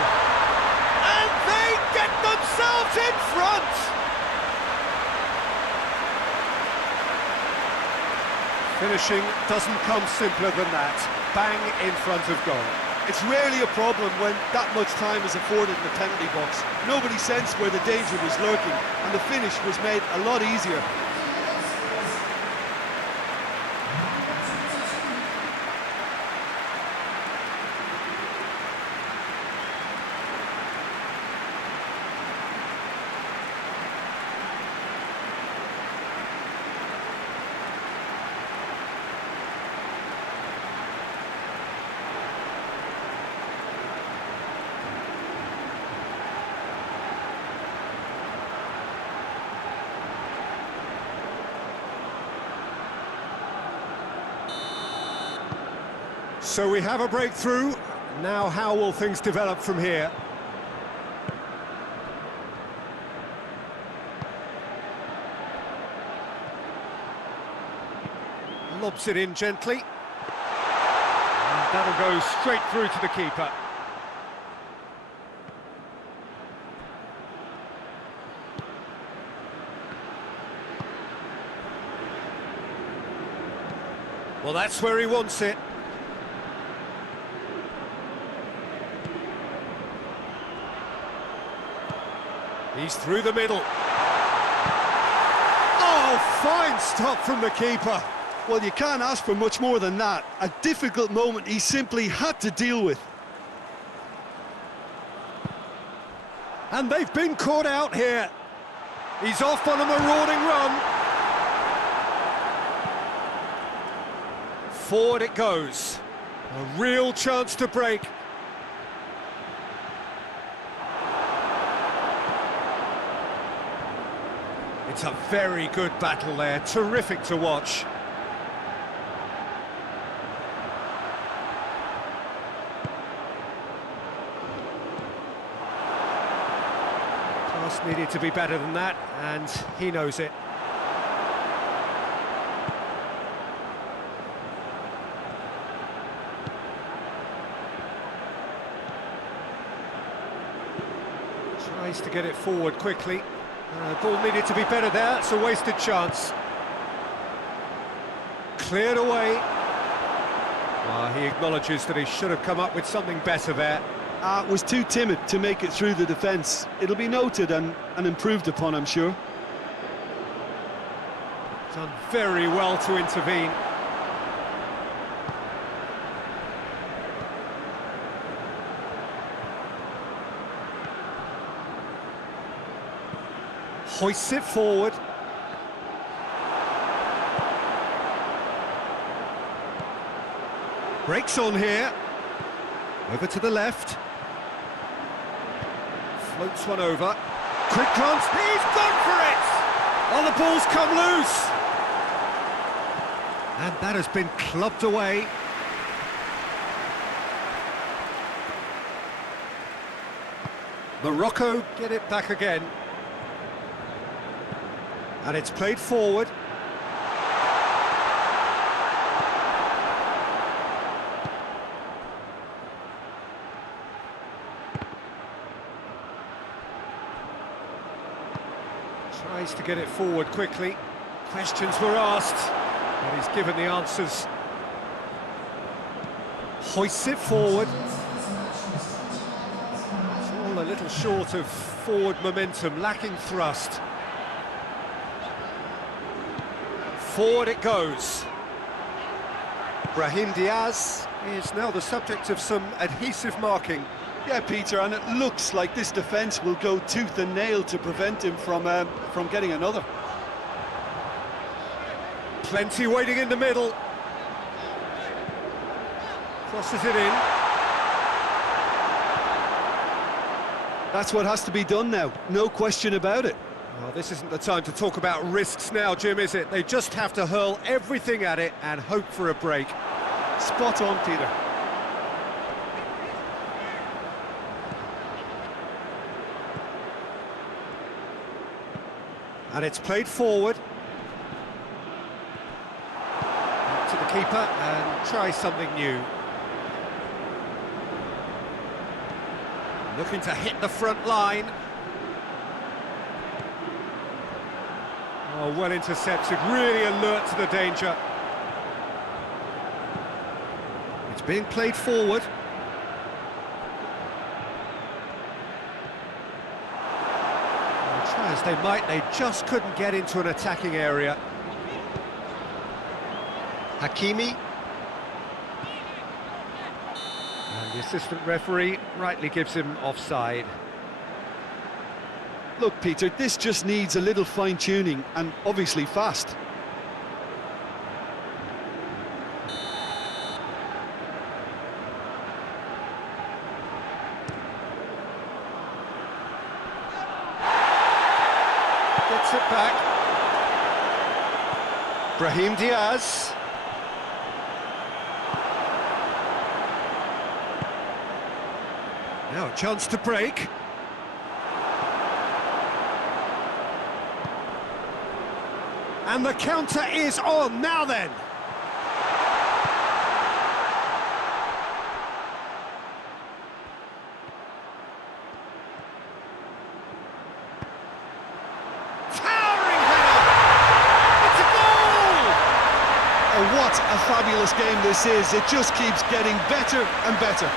And they get themselves in front! Finishing doesn't come simpler than that. Bang in front of goal. It's rarely a problem when that much time is afforded in the penalty box. Nobody sensed where the danger was lurking, and the finish was made a lot easier. So we have a breakthrough. Now how will things develop from here? Lobs it in gently. And that'll go straight through to the keeper. Well, that's where he wants it. He's through the middle. Oh, fine stop from the keeper. Well, you can't ask for much more than that. A difficult moment he simply had to deal with. And they've been caught out here. He's off on a marauding run. Forward it goes. A real chance to break. It's a very good battle there, terrific to watch. Pass needed to be better than that, and he knows it. Tries to get it forward quickly. Ball needed to be better there, it's a wasted chance. Cleared away. He acknowledges that he should have come up with something better there. Was too timid to make it through the defence. It'll be noted and improved upon, I'm sure. Done very well to intervene. Hoists it forward. Breaks on here. Over to the left. Floats one over. Quick glance. He's gone for it! Oh, the ball's come loose. And that has been clubbed away. Morocco get it back again. And it's played forward. Tries to get it forward quickly. Questions were asked, but he's given the answers. Hoists it forward. It's all a little short of forward momentum, lacking thrust. Forward it goes. Brahim Diaz is now the subject of some adhesive marking. Yeah, Peter, and it looks like this defence will go tooth and nail to prevent him from getting another. Plenty waiting in the middle. Crosses it in. That's what has to be done now, no question about it. Well, this isn't the time to talk about risks now, Jim, is it? They just have to hurl everything at it and hope for a break. Spot on, Peter. And it's played forward. Back to the keeper and try something new. Looking to hit the front line. Oh, well intercepted, really alert to the danger. It's being played forward. Try as they might, they just couldn't get into an attacking area. Hakimi. And the assistant referee rightly gives him offside. Look, Peter, this just needs a little fine-tuning, and obviously fast. Gets it back. Brahim Diaz. Now a chance to break. And the counter is on, now then! Towering header! It's a goal! Oh, what a fabulous game this is. It just keeps getting better and better.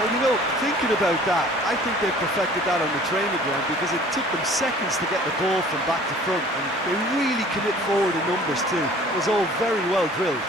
Well, you know, thinking about that, I think they've perfected that on the training ground because it took them seconds to get the ball from back to front, and they really commit forward in numbers too. It was all very well drilled.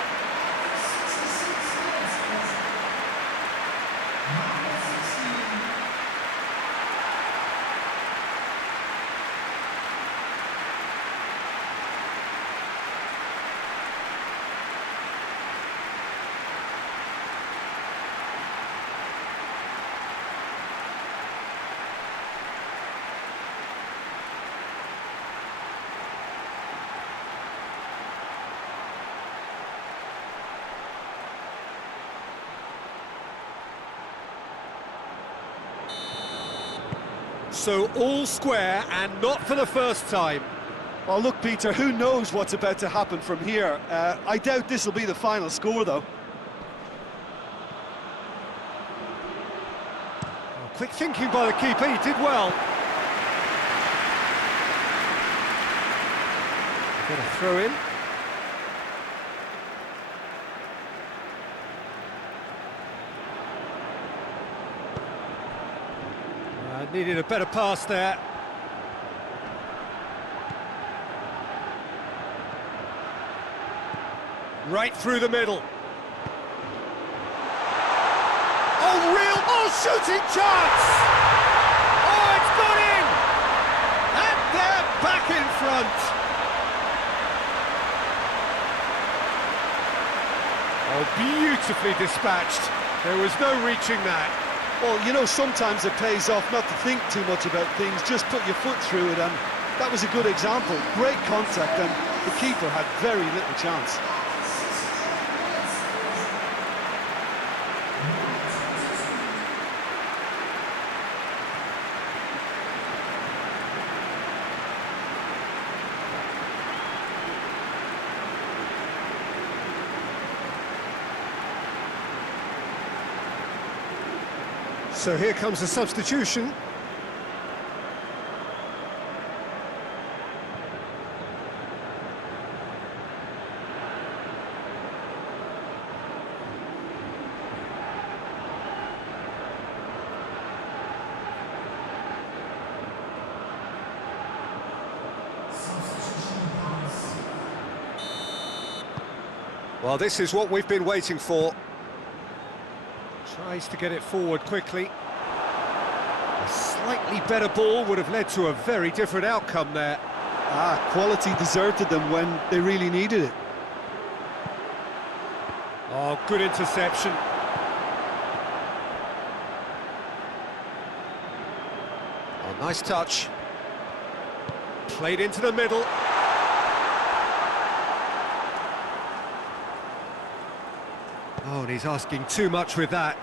So all square, and not for the first time. Well, look, Peter, who knows what's about to happen from here? I doubt this will be the final score, though. Quick thinking by the keeper, he did well. Got a throw in. Needed a better pass there. Right through the middle. Shooting chance! Oh, it's gone in! And they're back in front! Oh, beautifully dispatched. There was no reaching that. Well, you know, sometimes it pays off not to think too much about things, just put your foot through it, and that was a good example. Great contact, and the keeper had very little chance. So here comes a substitution. Well, this is what we've been waiting for. Tries to get it forward quickly. A slightly better ball would have led to a very different outcome there. Quality deserted them when they really needed it. Oh, good interception. Oh, nice touch. Played into the middle. Oh, and he's asking too much with that.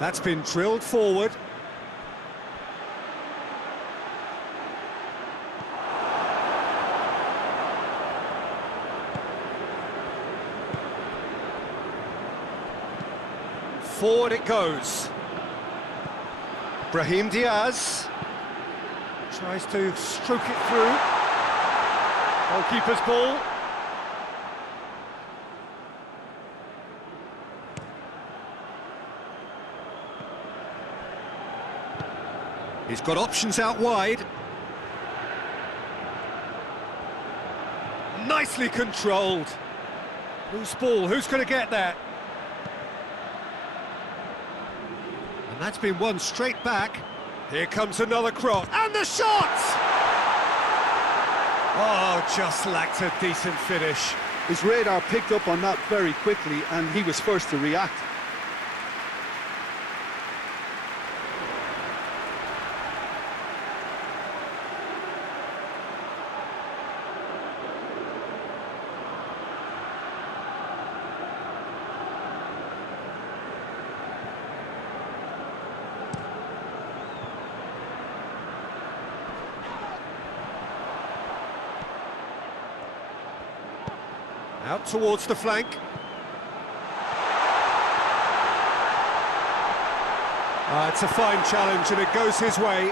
That's been drilled forward. Forward it goes. Brahim Diaz tries to stroke it through. Goalkeeper's ball. He's got options out wide. Nicely controlled. Whose ball? Who's going to get that? And that's been won straight back. Here comes another cross. And the shot! Oh, just lacked a decent finish. His radar picked up on that very quickly, and he was first to react. Out towards the flank. It's a fine challenge and it goes his way.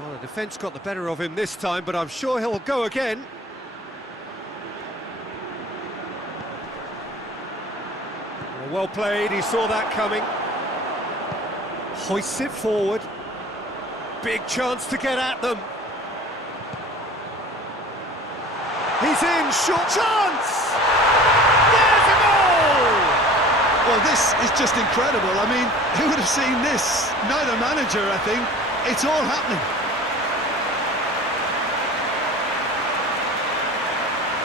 Well, the defence got the better of him this time, but I'm sure he'll go again. Well played, he saw that coming. Hoists it forward. Big chance to get at them. He's in, short chance! There's a goal! Well, this is just incredible. I mean, who would have seen this? Neither manager, I think. It's all happening.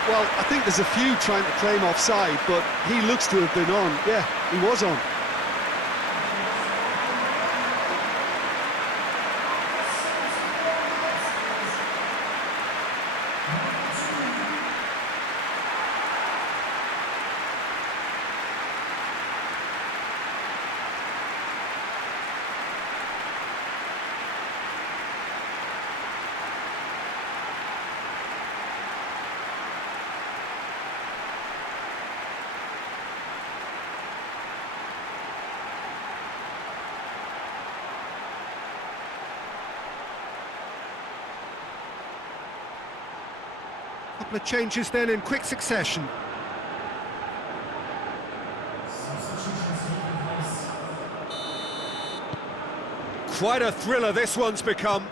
Well, I think there's a few trying to claim offside, but he looks to have been on. Yeah, he was on. Couple of changes then in quick succession. Quite a thriller this one's become.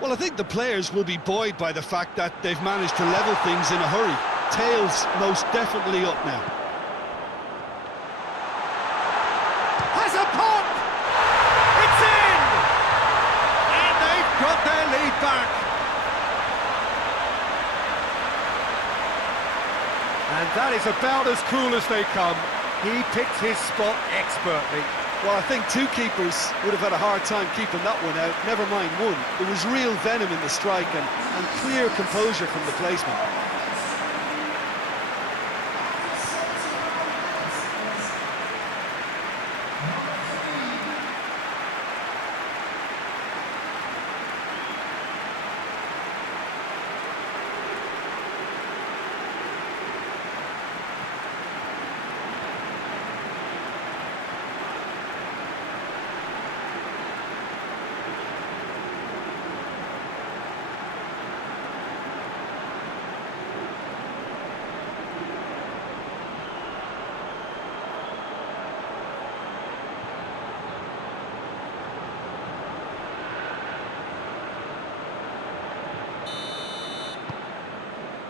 Well, I think the players will be buoyed by the fact that they've managed to level things in a hurry. Tails most definitely up now. Has a pop! It's in! And they've got their lead back. And that is about as cool as they come. He picked his spot expertly. Well, I think two keepers would have had a hard time keeping that one out, never mind one. There was real venom in the strike and clear composure from the placement.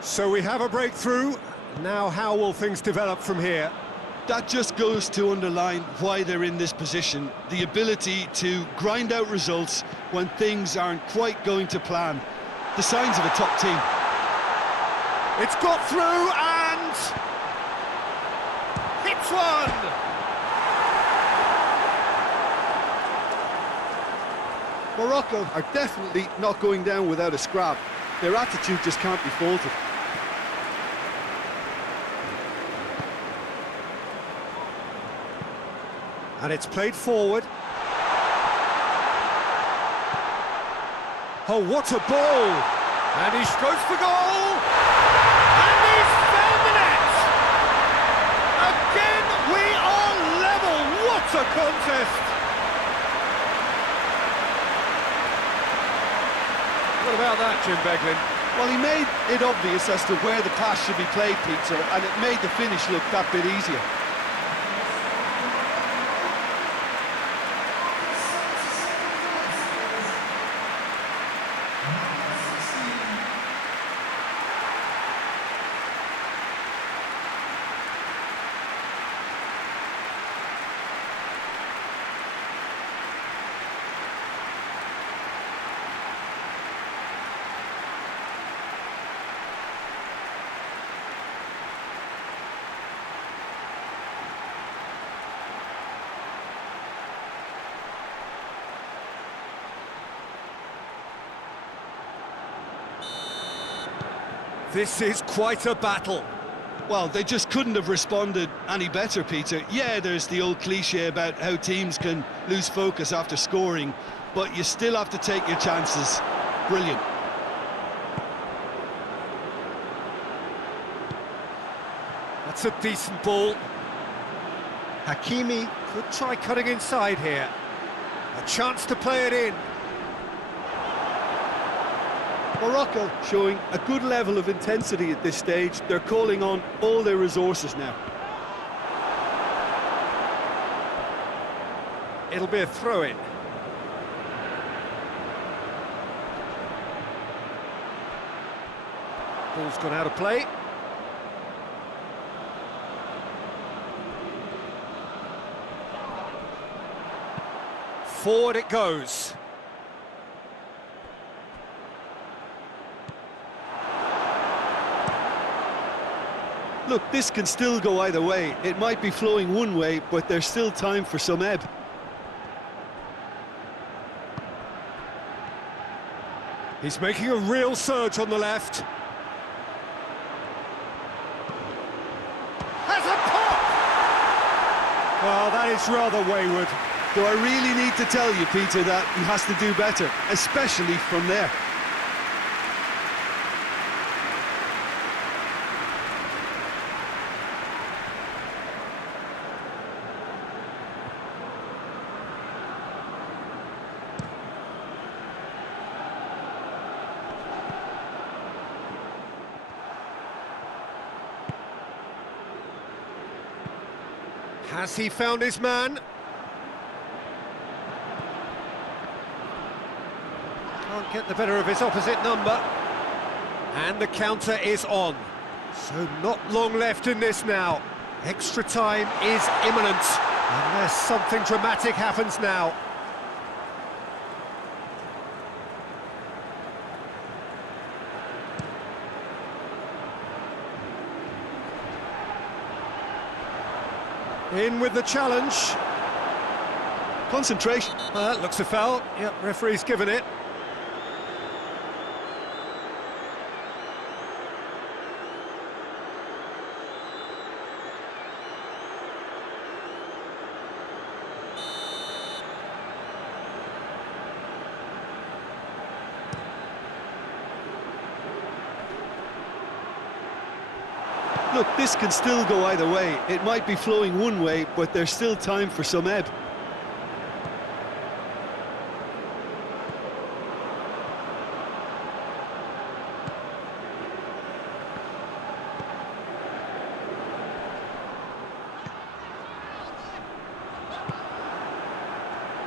So we have a breakthrough. Now how will things develop from here? That just goes to underline why they're in this position. The ability to grind out results when things aren't quite going to plan. The signs of a top team. It's got through and... hits one! Morocco are definitely not going down without a scrap. Their attitude just can't be faulted. And it's played forward. Oh, what a ball! And he strokes for goal! And he's found the net! Again, we are level! What a contest! What about that, Jim Beglin? Well, he made it obvious as to where the pass should be played, Peter, and it made the finish look that bit easier. This is quite a battle. Well, they just couldn't have responded any better, Peter. Yeah, there's the old cliche about how teams can lose focus after scoring, but you still have to take your chances. Brilliant. That's a decent ball. Hakimi could try cutting inside here. A chance to play it in. Morocco showing a good level of intensity at this stage. They're calling on all their resources now. It'll be a throw-in. Ball's gone out of play. Forward it goes. Look, this can still go either way. It might be flowing one way, but there's still time for some ebb. He's making a real surge on the left. Has a pop! Oh, that is rather wayward. Do I really need to tell you, Peter, that he has to do better, especially from there? Has he found his man? Can't get the better of his opposite number. And the counter is on. So not long left in this now. Extra time is imminent. Unless something dramatic happens now. In with the challenge. Concentration. That looks a foul. Yep, referee's given it. Look, this can still go either way. It might be flowing one way, but there's still time for some ebb.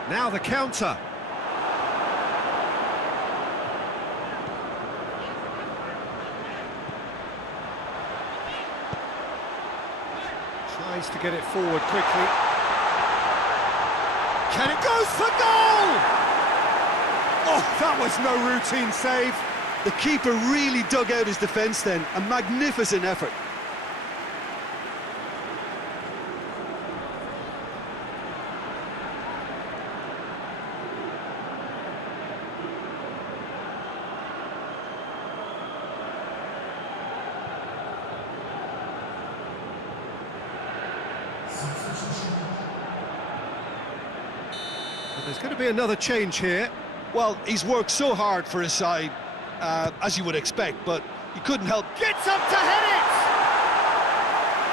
Now the counter. Tries to get it forward quickly. Can it go for goal? Oh, that was no routine save. The keeper really dug out his defence then. A magnificent effort. There's going to be another change here. Well, he's worked so hard for his side, as you would expect, but he couldn't help. Gets up to head it!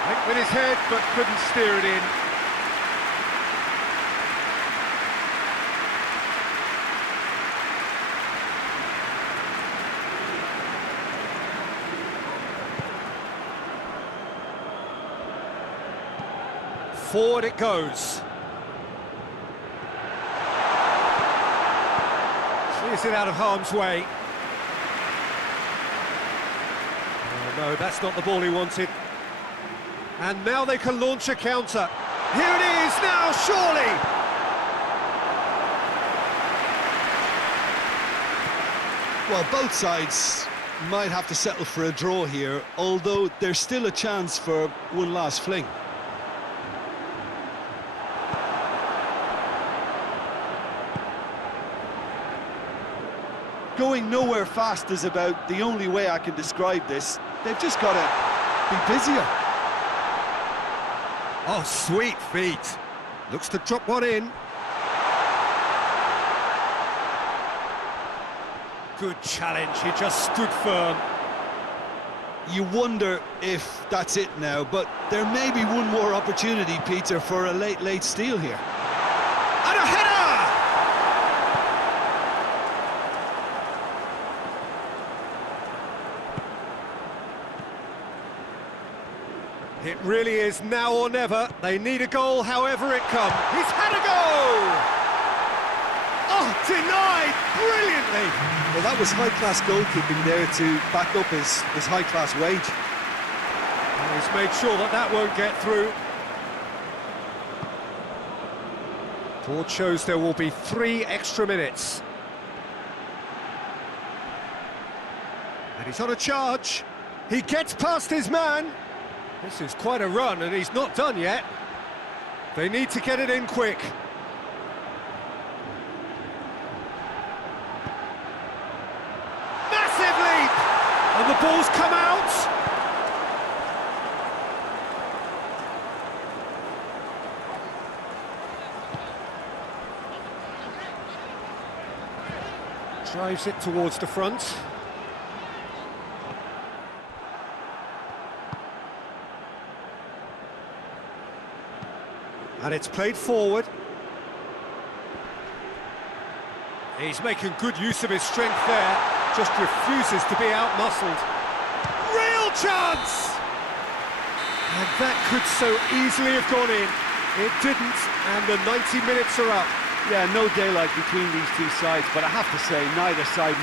Went with his head, but couldn't steer it in. Forward it goes. Is it out of harm's way? Oh, no, that's not the ball he wanted. And now they can launch a counter. Here it is now, surely! Well, both sides might have to settle for a draw here, although there's still a chance for one last fling. Going nowhere fast is about the only way I can describe this. They've just got to be busier. Oh, sweet feet. Looks to drop one in. Good challenge, he just stood firm. You wonder if that's it now, but there may be one more opportunity, Peter, for a late steal here. And a header! It really is now or never. They need a goal however it comes. He's had a goal! Oh, denied brilliantly! Well, that was high-class goalkeeping there to back up his high-class wage. And he's made sure that that won't get through. Board shows there will be 3 extra minutes. And he's on a charge. He gets past his man. This is quite a run, and he's not done yet. They need to get it in quick. Massive leap! And the ball's come out. Drives it towards the front. And it's played forward. He's making good use of his strength there, just refuses to be out-muscled. Real chance! And that could so easily have gone in. It didn't, and the 90 minutes are up. Yeah, no daylight between these two sides, but I have to say, neither side